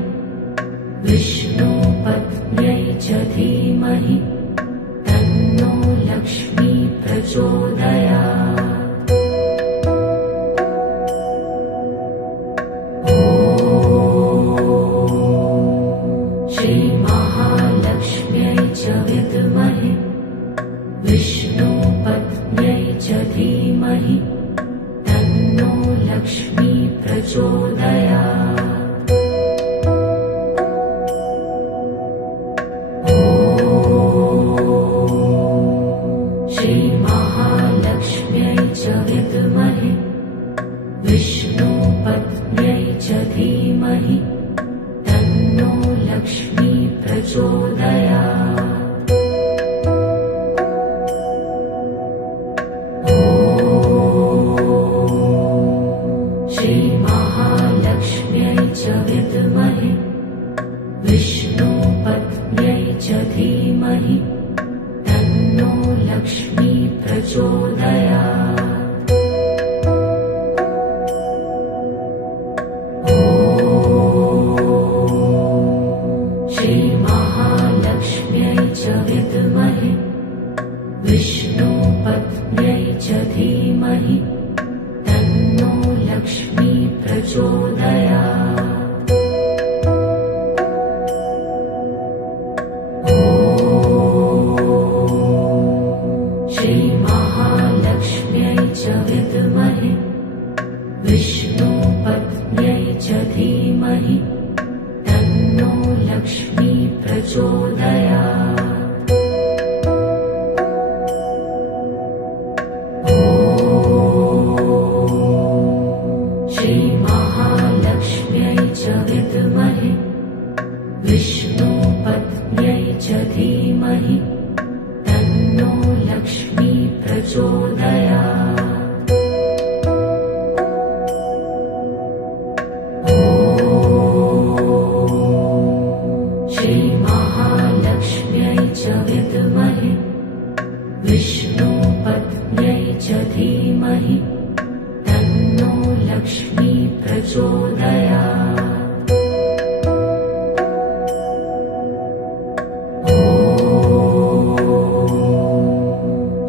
विष्णुपत्न्यै च धीमहि तन्नो लक्ष्मी प्रचोदयात्। श्रीमहालक्ष्म्यै च विद्महे विष्णुपत्न्यै च धीमहि तन्नो लक्ष्मी प्रचोदयात्। श्रीमहालक्ष्म्यै च विद्महे विष्णुपत्न्यै च धीमहि तन्नो लक्ष्मी प्रचोदयात्। श्रीमहालक्ष्म्यै च विद्महे विष्णुपत्न्यै च धीमहि तन्नो लक्ष्मी प्रचोदयात्। श्रीमहालक्ष्म्यै च विद्महे विष्णुपत्न्यै विष्णुपत्न्यै च धीमहि तन्नो लक्ष्मी प्रचोदयात्। ॐ श्रीमहालक्ष्म्यै च विद्महे विष्णुपत्न्यै च धीमहि तन्नो लक्ष्मी प्रचोदयात्। ॐ श्रीमहालक्ष्म्यै च विद्महे विष्णुपत्न्यै च धीमहि तन्नो लक्ष्मी प्रचोदयात्। ॐ श्रीमहालक्ष्म्यै च विद्महे विष्णुपत्न्यै च धीमहि तन्नो लक्ष्मी प्रचोदयात्। ॐ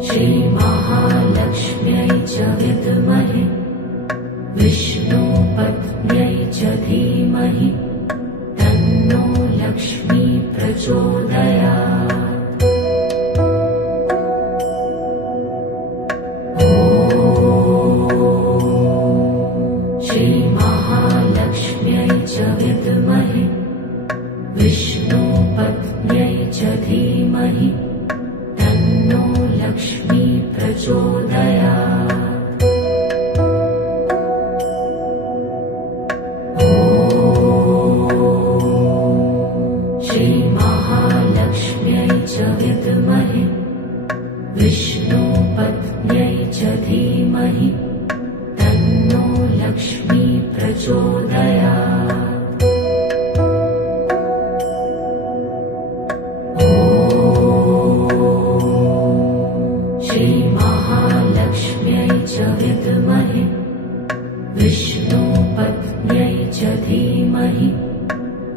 श्रीमहालक्ष्म्यै च विद्महे विष्णुपत्न्यै च धीमहि तन्नो लक्ष्मी प्रचोदयात्। ॐ श्रीमहालक्ष्म्यै च विद्महे विष्णुपत्न्यै च धीमहि तन्नो लक्ष्मी प्रचोदयात्। ॐ श्रीमहालक्ष्म्यै च विद्महे विष्णुपत्न्यै च धीमहि तन्नो लक्ष्मी प्रचोदयात्। ॐ श्रीमहालक्ष्म्यै च विद्महे विष्णुपत्न्यै च धीमहि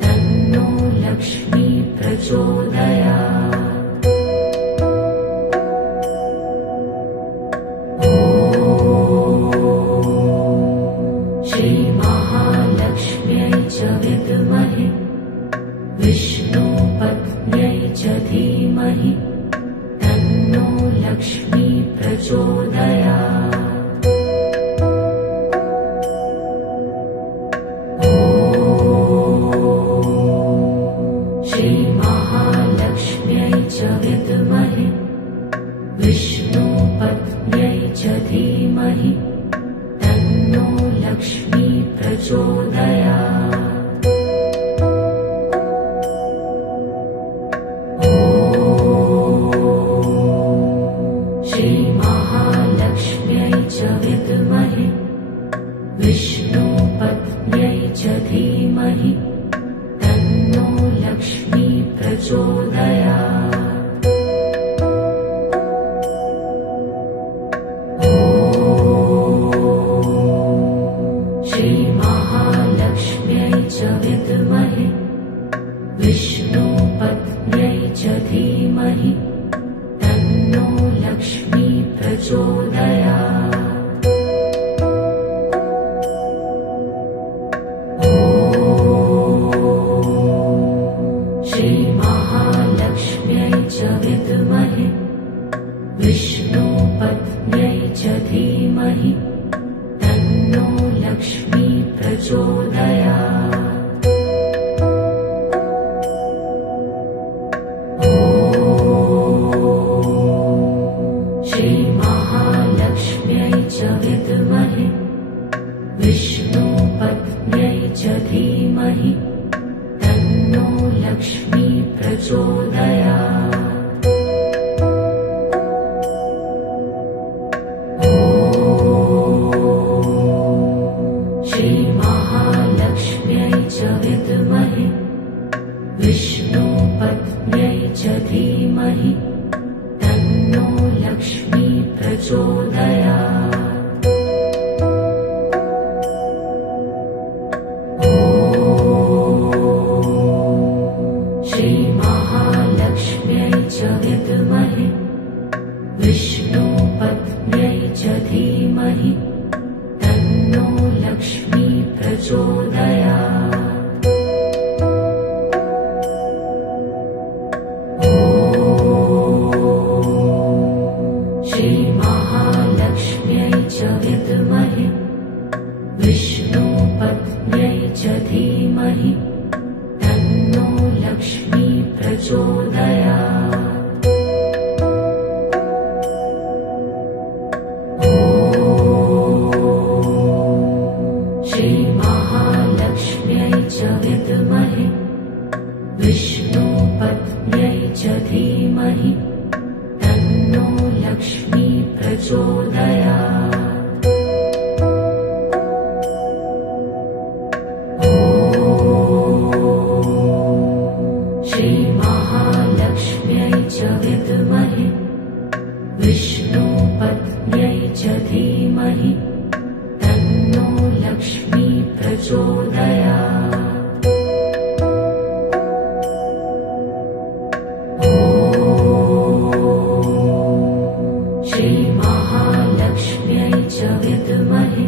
तन्नो लक्ष्मी प्रचोदयात्। ॐ श्रीमहालक्ष्म्यै च विद्महे विष्णुपत्न्यै च धीमहि तन्नो लक्ष्मी प्रचोदयात्। ॐ श्रीमहालक्ष्म्यै च विद्महे विष्णुपत्न्यै च धीमहि तन्नो लक्ष्मी प्रचोदयात्। ॐ श्रीमहालक्ष्म्यै च विद्महे विष्णुपत्न्यै च धीमहि तन्नो लक्ष्मी प्रचोदयात्। ॐ श्रीमहालक्ष्म्यै च विद्महे विष्णुपत्न्यै च धीमहि तन्नो लक्ष्मी प्रचोदयात्। ॐ श्रीमहालक्ष्म्यै च विद्महे विष्णुपत्न्यै च धीमहि तन्नो लक्ष्मी प्रचोदयात्। ॐ श्रीमहालक्ष्म्यै च विद्महे विष्णुपत्न्यै च धीमहि तन्नो लक्ष्मी प्रचोदयात्। ॐ श्रीमहालक्ष्म्यै च विद्महे विष्णुपत्न्यै च धीमहि तन्नो लक्ष्मी प्रचोदयात्। ॐ श्रीमहालक्ष्म्यै च विद्महे विष्णुपत्न्यै च धीमहि तन्नो लक्ष्मी प्रचोदयात्। ॐ श्रीमहालक्ष्म्यै च विद्महे विष्णुपत्न्यै च धीमहि तन्नो लक्ष्मी प्रचोदयात्। श्रीमहालक्ष्म्यै च विद्महे विष्णुपत्न्यै च धीमहि तन्नो लक्ष्मी प्रचोदयात्। श्रीमहालक्ष्म्यै च विद्महे विष्णुपत्न्यै च धीमहि तन्नो लक्ष्मी प्रचोदयात्। श्रीमहालक्ष्म्यै च विद्महे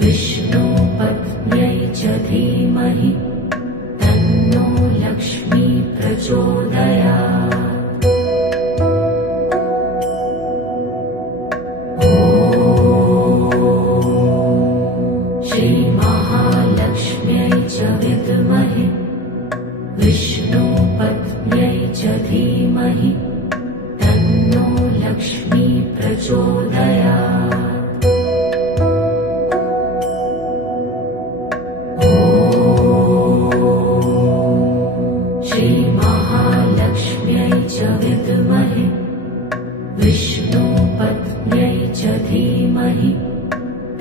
विष्णुपत्न्यै च धीमहि तन्नो लक्ष्मी प्रचोदयात्। श्रीमहालक्ष्म्यै च विद्महे विष्णुपत्न्यै च धीमहि तन्नो लक्ष्मी प्रचोदयात्। श्रीमहालक्ष्म्यै च विद्महे विष्णुपत्न्यै च धीमहि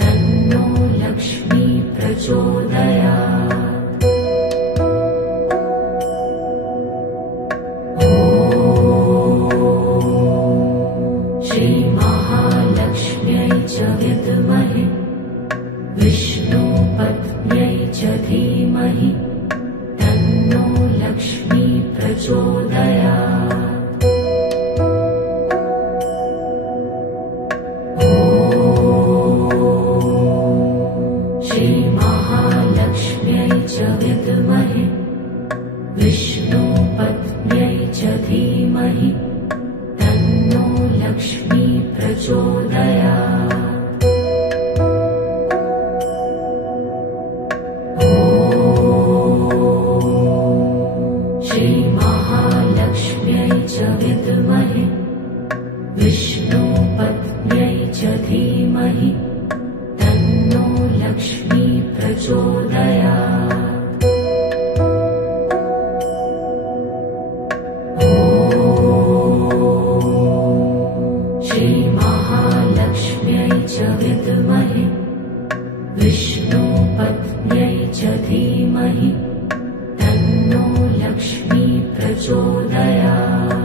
तन्नो लक्ष्मी प्रचोदयात्। श्रीमहालक्ष्म्यै च विद्महे विष्णुपत्न्यै च धीमहि तन्नो लक्ष्मी प्रचोदयात्। श्रीमहालक्ष्म्यै च विद्महे विष्णुपत्न्यै च धीमहि तन्नो लक्ष्मी प्रचोदयात्। श्रीमहालक्ष्म्यै च विद्महे विष्णुपत्न्यै च धीमहि तन्नो लक्ष्मी प्रचोदयात्। श्रीमहालक्ष्म्यै च विद्महे विष्णुपत्न्यै च धीमहि तन्नो लक्ष्मी प्रचोदयात्।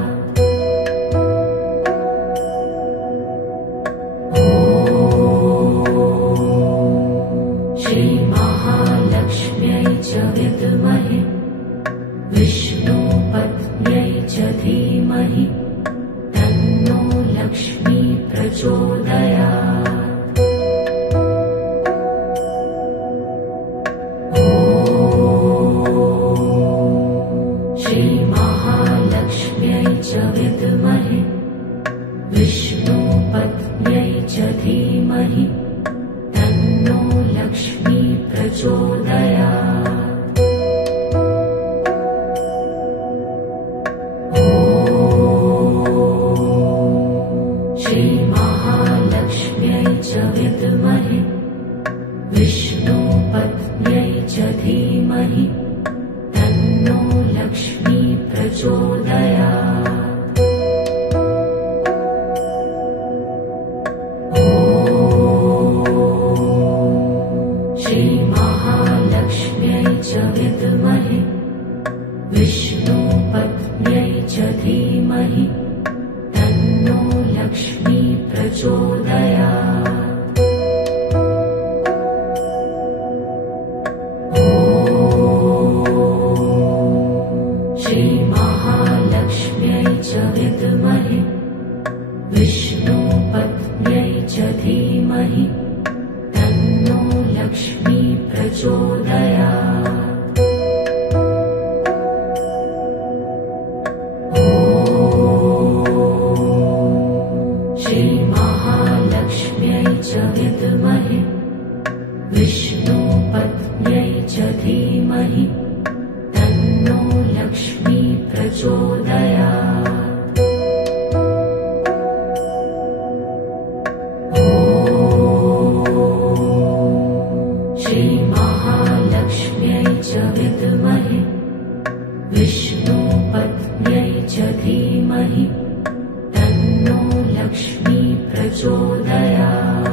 श्रीमहालक्ष्म्यै च विद्महे विष्णुपत्न्यै च धीमहि तन्नो लक्ष्मी प्रचोदयात्। श्रीमहालक्ष्म्यै च विद्महे विष्णुपत्न्यै च धीमहि तन्नो लक्ष्मी प्रचोदयात्। श्रीमहालक्ष्म्यै च विद्महे विष्णुपत्न्यै च धीमहि तन्नो लक्ष्मी प्रचोदयात्। श्रीमहालक्ष्म्यै च विद्महे विष्णुपत्न्यै च धीमहि तन्नो लक्ष्मी प्रचोदयात्। श्रीमहालक्ष्म्यै च विद्महे विष्णुपत्न्यै च धीमहि तन्नो लक्ष्मी प्रचोदयात्। ॐ श्रीमहालक्ष्म्यै च विद्महे विष्णुपत्न्यै च धीमहि तन्नो लक्ष्मी प्रचोदयात्। ॐ श्रीमहालक्ष्म्यै च विद्महे विष्णुपत्न्यै च धीमहि तन्नो लक्ष्मी प्रचोदयात्।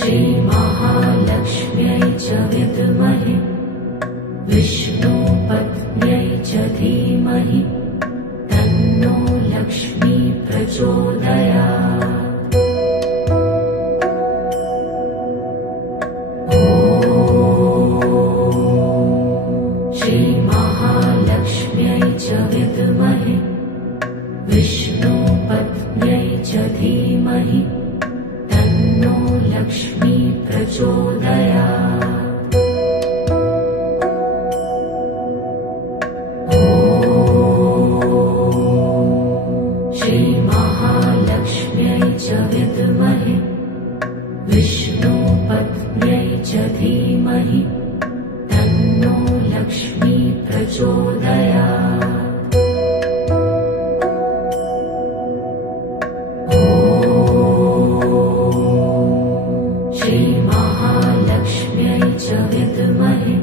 श्रीमहालक्ष्म्यै च विद्महे विष्णुपत्न्यै च धीमहि तन्नो लक्ष्मी प्रचोदयात्। ॐ श्रीमहालक्ष्म्यै च विद्महे विष्णुपत्न्यै च धीमहि तन्नो लक्ष्मी प्रचोदयात्। ॐ श्रीमहालक्ष्म्यै च विद्महे विष्णुपत्न्यै च धीमहि तन्नो लक्ष्मी प्रचोदयात्। ॐ श्रीमहालक्ष्म्यै च विद्महे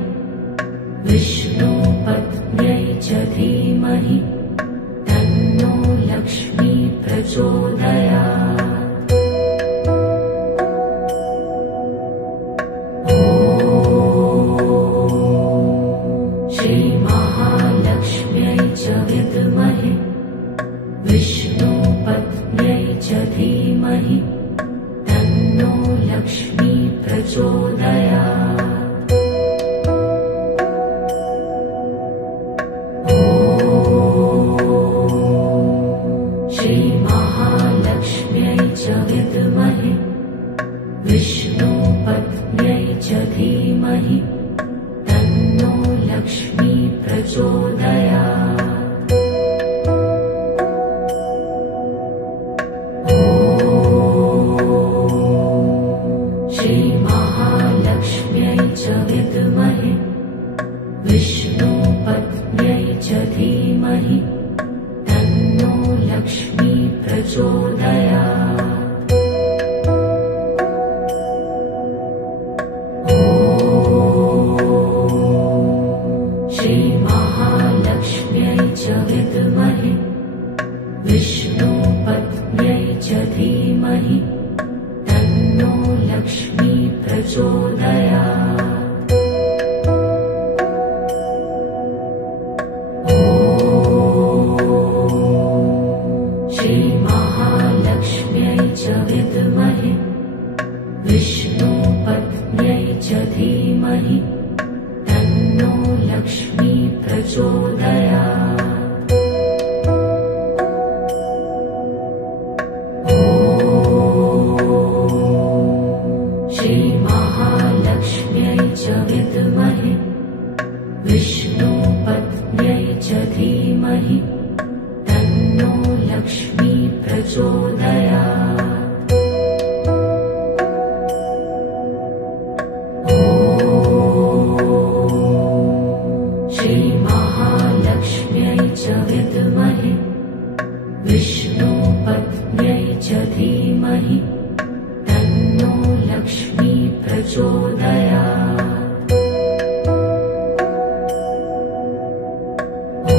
विष्णुपत्न्यै च धीमहि तन्नो लक्ष्मी प्रचोदयात्। ॐ श्रीमहालक्ष्म्यै च विद्महे विष्णुपत्न्यै च धीमहि तन्नो लक्ष्मी प्रचोदयात्। ॐ श्रीमहालक्ष्म्यै च विद्महे विष्णुपत्न्यै च धीमहि तन्नो लक्ष्मी प्रचोदयात्। ॐ श्रीमहालक्ष्म्यै च विद्महे विष्णुपत्न्यै च धीमहि तन्नो लक्ष्मी प्रचोदयात्। ॐ श्रीमहालक्ष्म्यै च विद्महे विष्णुपत्न्यै च धीमहि तन्नो लक्ष्मी प्रचोदयात्। ॐ श्रीमहालक्ष्म्यै च विद्महे विष्णुपत्न्यै च धीमहि तन्नो लक्ष्मी प्रचोदयात्। ॐ श्रीमहालक्ष्म्यै च विद्महे विष्णुपत्न्यै च धीमहि तन्नो लक्ष्मी प्रचोदयात्। ॐ श्रीमहालक्ष्म्यै च विद्महे विष्णुपत्न्यै च धीमहि तन्नो लक्ष्मी प्रचोदयात्। ॐ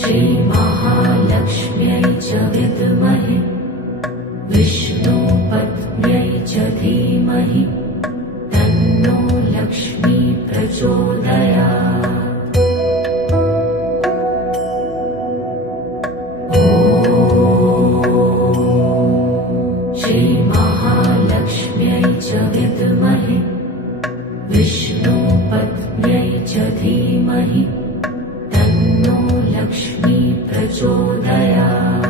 श्रीमहालक्ष्म्यै च विद्महे विष्णुपत्न्यै च धीमहि तन्नो लक्ष्मी प्रचोदयात्। ॐ श्रीमहालक्ष्म्यै च विद्महे विष्णुपत्न्यै धूमपत्न्यै च धीमहि तन्नो लक्ष्मी प्रचोदयात्।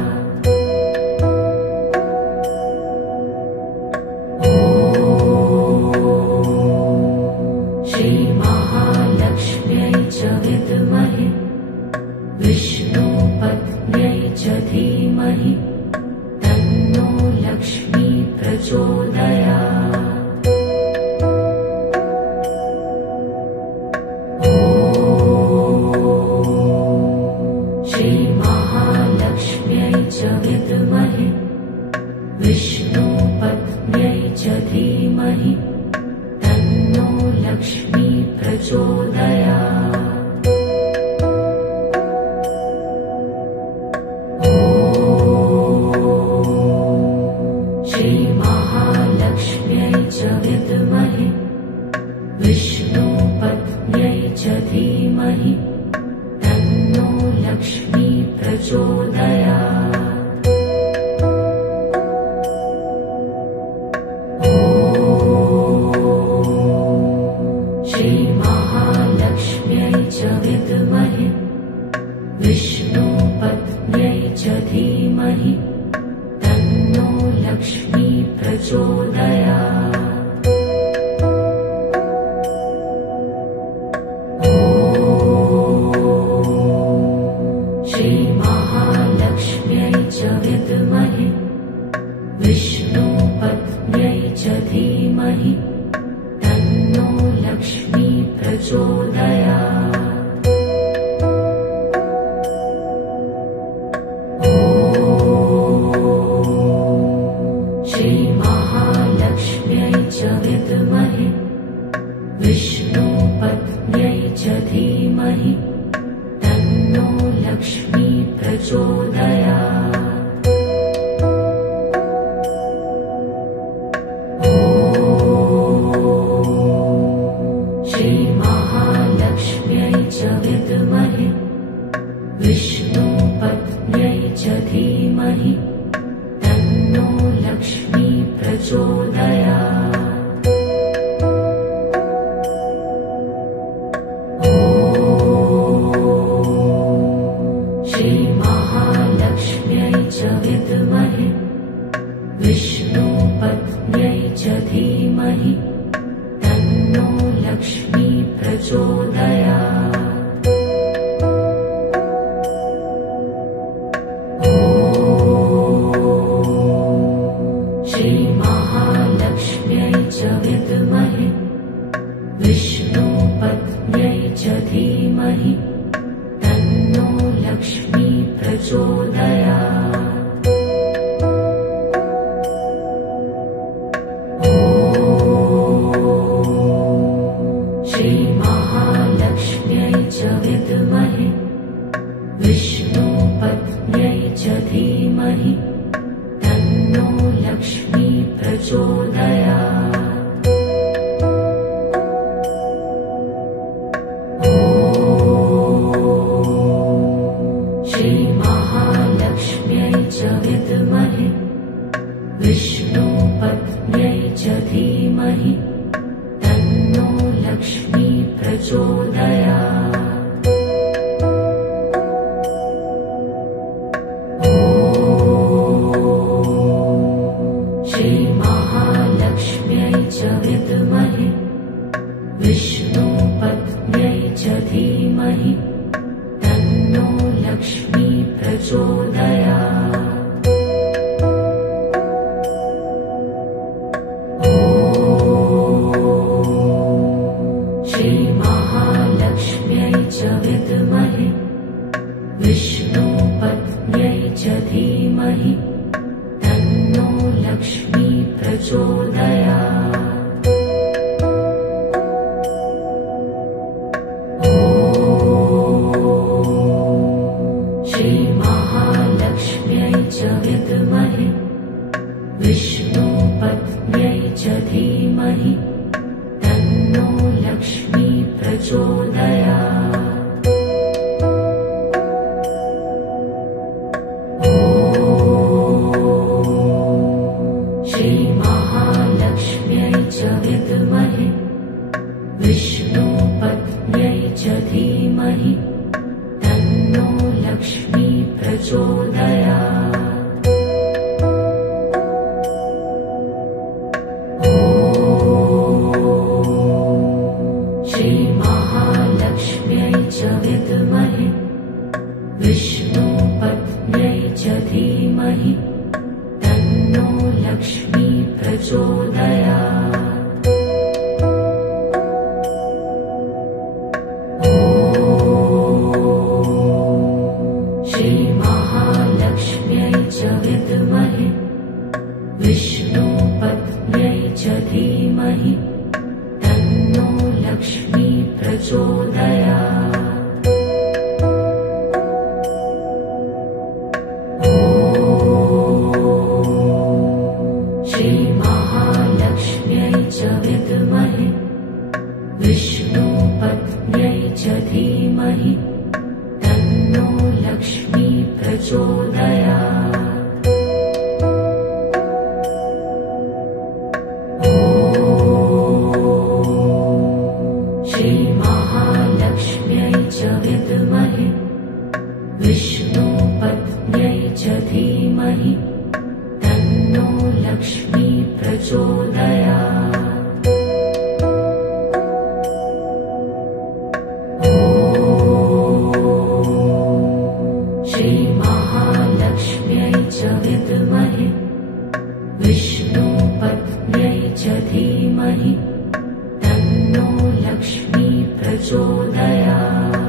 ॐ श्रीमहालक्ष्म्यै च विद्महे विष्णुपत्न्यै च धीमहि तन्नो लक्ष्मी प्रचोदयात्। श्रीमहालक्ष्म्यै च विद्महे विष्णुपत्न्यै च धीमहि तन्नो लक्ष्मी प्रचोदयात्। ॐ श्रीमहालक्ष्म्यै च विद्महे विष्णुपत्न्यै च धीमहि तन्नो लक्ष्मी प्रचोदयात्। ॐ श्रीमहालक्ष्म्यै च विद्महे विष्णुपत्न्यै च धीमहि तन्नो लक्ष्मी प्रचोदयात्। श्रीमहालक्ष्म्यै च विद्महे विष्णुपत्न्यै च धीमहि तन्नो लक्ष्मी प्रचोदयात्। ॐ श्रीमहालक्ष्म्यै च विद्महे विष्णुपत्न्यै च धीमहि तन्नो लक्ष्मी प्रचोदयात्। ॐ श्रीमहालक्ष्म्यै च विद्महे विष्णुपत्न्यै च धीमहि तन्नो लक्ष्मी प्रचोदयात्। ॐ श्रीमहालक्ष्म्यै च विद्महे विष्णुपत्न्यै च धीमहि तन्नो लक्ष्मी प्रचोदयात्। ॐ श्रीमहालक्ष्म्यै च विद्महे विष्णुपत्न्यै च धीमहि तन्नो लक्ष्मी प्रचोदयात्। ॐ श्रीमहालक्ष्म्यै च विद्महे विष्णुपत्न्यै च धीमहि तन्नो लक्ष्मी प्रचोदयात्। ॐ श्रीमहालक्ष्म्यै च विद्महे विष्णुपत्न्यै च धीमहि तन्नो लक्ष्मी प्रचोदयात्। ॐ श्रीमहालक्ष्म्यै च विद्महे विष्णुपत्न्यै च धीमहि तन्नो लक्ष्मी प्रचोदयात्। ॐ श्रीमहालक्ष्म्यै च विद्महे विष्णुपत्न्यै च धीमहि तन्नो लक्ष्मी प्रचोदयात्। ॐ श्रीमहालक्ष्म्यै च विद्महे विष्णुपत्न्यै च धीमहि तन्नो लक्ष्मी प्रचोदयात्। ॐ श्रीमहालक्ष्म्यै च विद्महे विष्णुपत्न्यै च धीमहि तन्नो लक्ष्मी प्रचोदयात्। श्रीमहालक्ष्म्यै च विद्महे विष्णुपत्न्यै च धीमहि तन्नो लक्ष्मी प्रचोदयात्। श्रीमहालक्ष्म्यै च विद्महे विष्णुपत्न्यै च धीमहि तन्नो लक्ष्मी प्रचोदयात्। श्रीमहालक्ष्म्यै च विद्महे विष्णुपत्न्यै च धीमहि तन्नो लक्ष्मी प्रचोदयात्। श्रीमहालक्ष्म्यै च विद्महे विष्णुपत्न्यै च धीमहि तन्नो लक्ष्मी प्रचोदयात्। श्रीमहालक्ष्म्यै च विद्महे विष्णुपत्न्यै च धीमहि तन्नो लक्ष्मी प्रचोदयात्।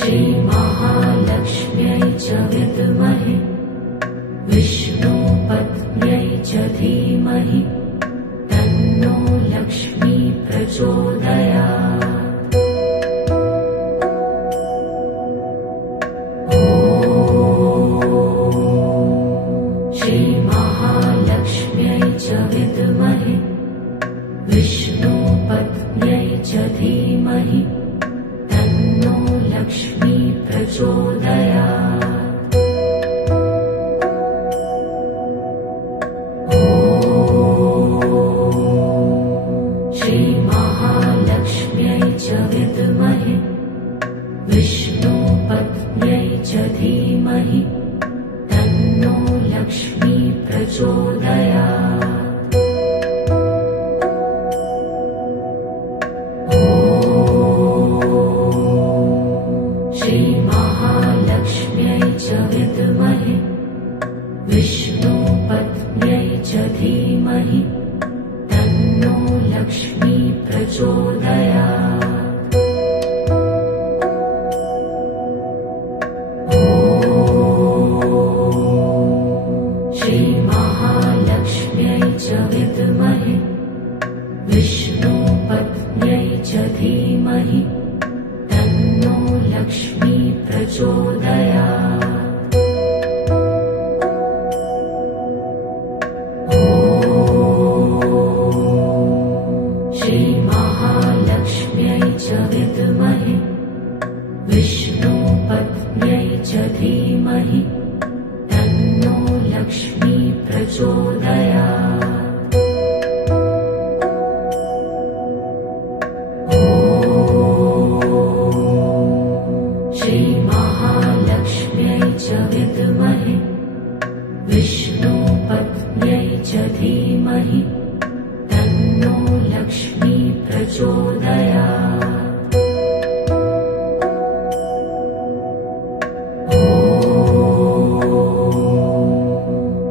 श्रीमहालक्ष्म्यै च विद्महे विष्णुपत्न्यै च धीमहि तन्नो लक्ष्मी प्रचोदयात्। श्रीमहालक्ष्म्यै च विद्महे विष्णुपत्न्यै च धीमहि तन्नो लक्ष्मी प्रचोदयात्। श्रीमहालक्ष्म्यै च विद्महे विष्णुपत्न्यै च धीमहि तन्नो लक्ष्मी प्रचोदयात्। श्रीमहालक्ष्म्यै च विद्महे विष्णुपत्न्यै च धीमहि तन्नो लक्ष्मी प्रचोदयात्। श्रीमहालक्ष्म्यै च विद्महे विष्णुपत्न्यै च धीमहि तन्नो लक्ष्मी प्रचोदयात्। श्रीमहालक्ष्म्यै च विद्महे विष्णुपत्न्यै च धीमहि तन्नो लक्ष्मी प्रचोदयात्। श्रीमहालक्ष्म्यै च विद्महे विष्णुपत्न्यै च धीमहि तन्नो लक्ष्मी प्रचोदयात्।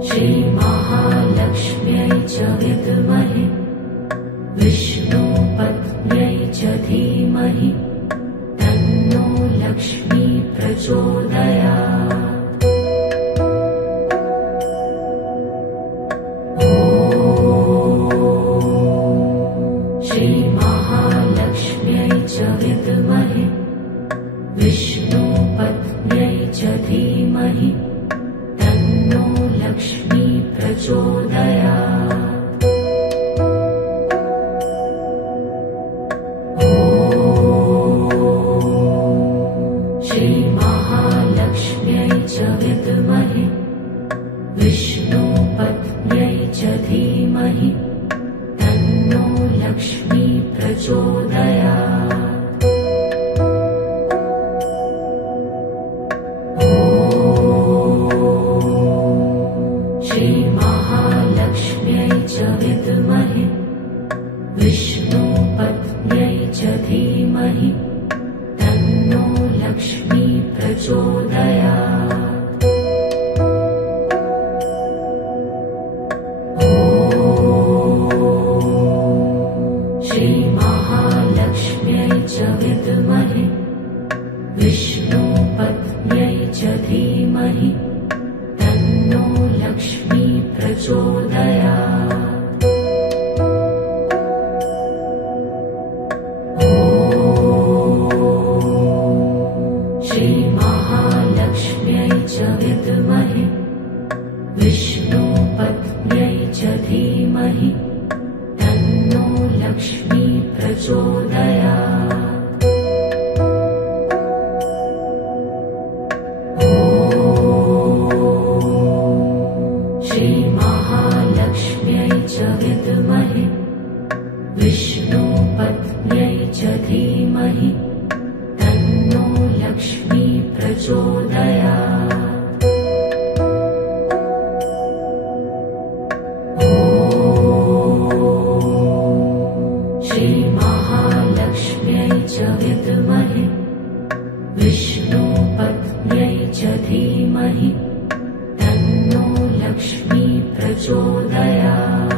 श्रीमहालक्ष्म्यै च विद्महे विष्णुपत्न्यै च धीमहि तन्नो लक्ष्मी प्रचोदयात्। श्रीमहालक्ष्म्यै च विद्महे विष्णुपत्न्यै च धीमहि तन्नो लक्ष्मी प्रचोदयात्। श्रीमहालक्ष्म्यै च विद्महे विष्णुपत्न्यै च धीमहि तन्नो लक्ष्मी प्रचोदयात्। ॐ श्रीमहालक्ष्म्यै च विद्महे विष्णुपत्न्यै च धीमहि तन्नो लक्ष्मी प्रचोदयात्। ॐ श्रीमहालक्ष्म्यै च विद्महे विष्णुपत्न्यै च धीमहि तन्नो लक्ष्मी प्रचोदयात्। ॐ श्रीमहालक्ष्म्यै च विद्महे विष्णुपत्न्यै च धीमहि तन्नो लक्ष्मी प्रचोदयात्। ॐ श्रीमहालक्ष्म्यै च विद्महे विष्णुपत्न्यै च धीमहि तन्नो लक्ष्मी प्रचोदयात्। ॐ श्रीमहालक्ष्म्यै च विद्महे विष्णुपत्न्यै च धीमहि तन्नो लक्ष्मी प्रचोदयात्।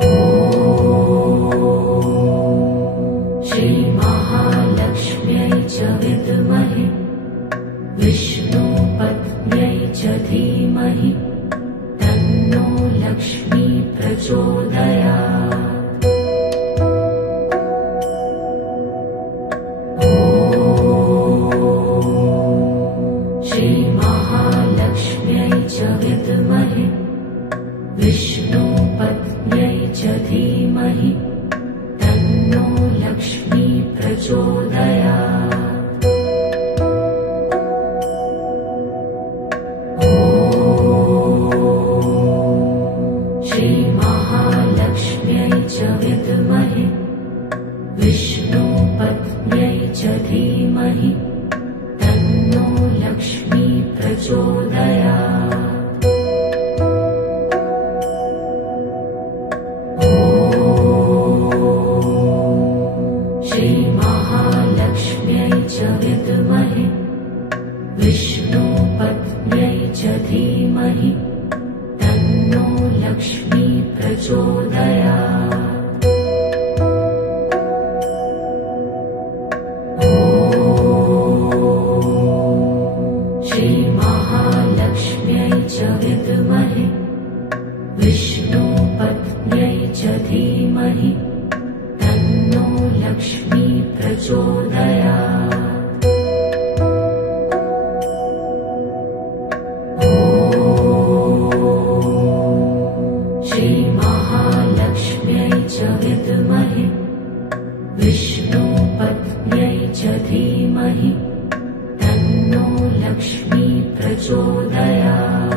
ॐ श्रीमहालक्ष्म्यै च विद्महे विष्णुपत्न्यै च धीमहि तन्नो लक्ष्मी प्रचोदयात्। ॐ श्रीमहालक्ष्म्यै च विद्महे विष्णुपत्न्यै च धीमहि तन्नो लक्ष्मी प्रचोदयात्। ॐ श्रीमहालक्ष्म्यै च विद्महे विष्णुपत्न्यै च धीमहि तन्नो लक्ष्मी प्रचोदयात्। ॐ श्रीमहालक्ष्म्यै च विद्महे विष्णुपत्न्यै च धीमहि तन्नो लक्ष्मी प्रचोदयात्। ॐ श्रीमहालक्ष्म्यै च विद्महे विष्णुपत्न्यै च धीमहि तन्नो लक्ष्मी प्रचोदयात्। ॐ श्रीमहालक्ष्म्यै च विद्महे विष्णुपत्न्यै च धीमहि तन्नो लक्ष्मी प्रचोदयात्।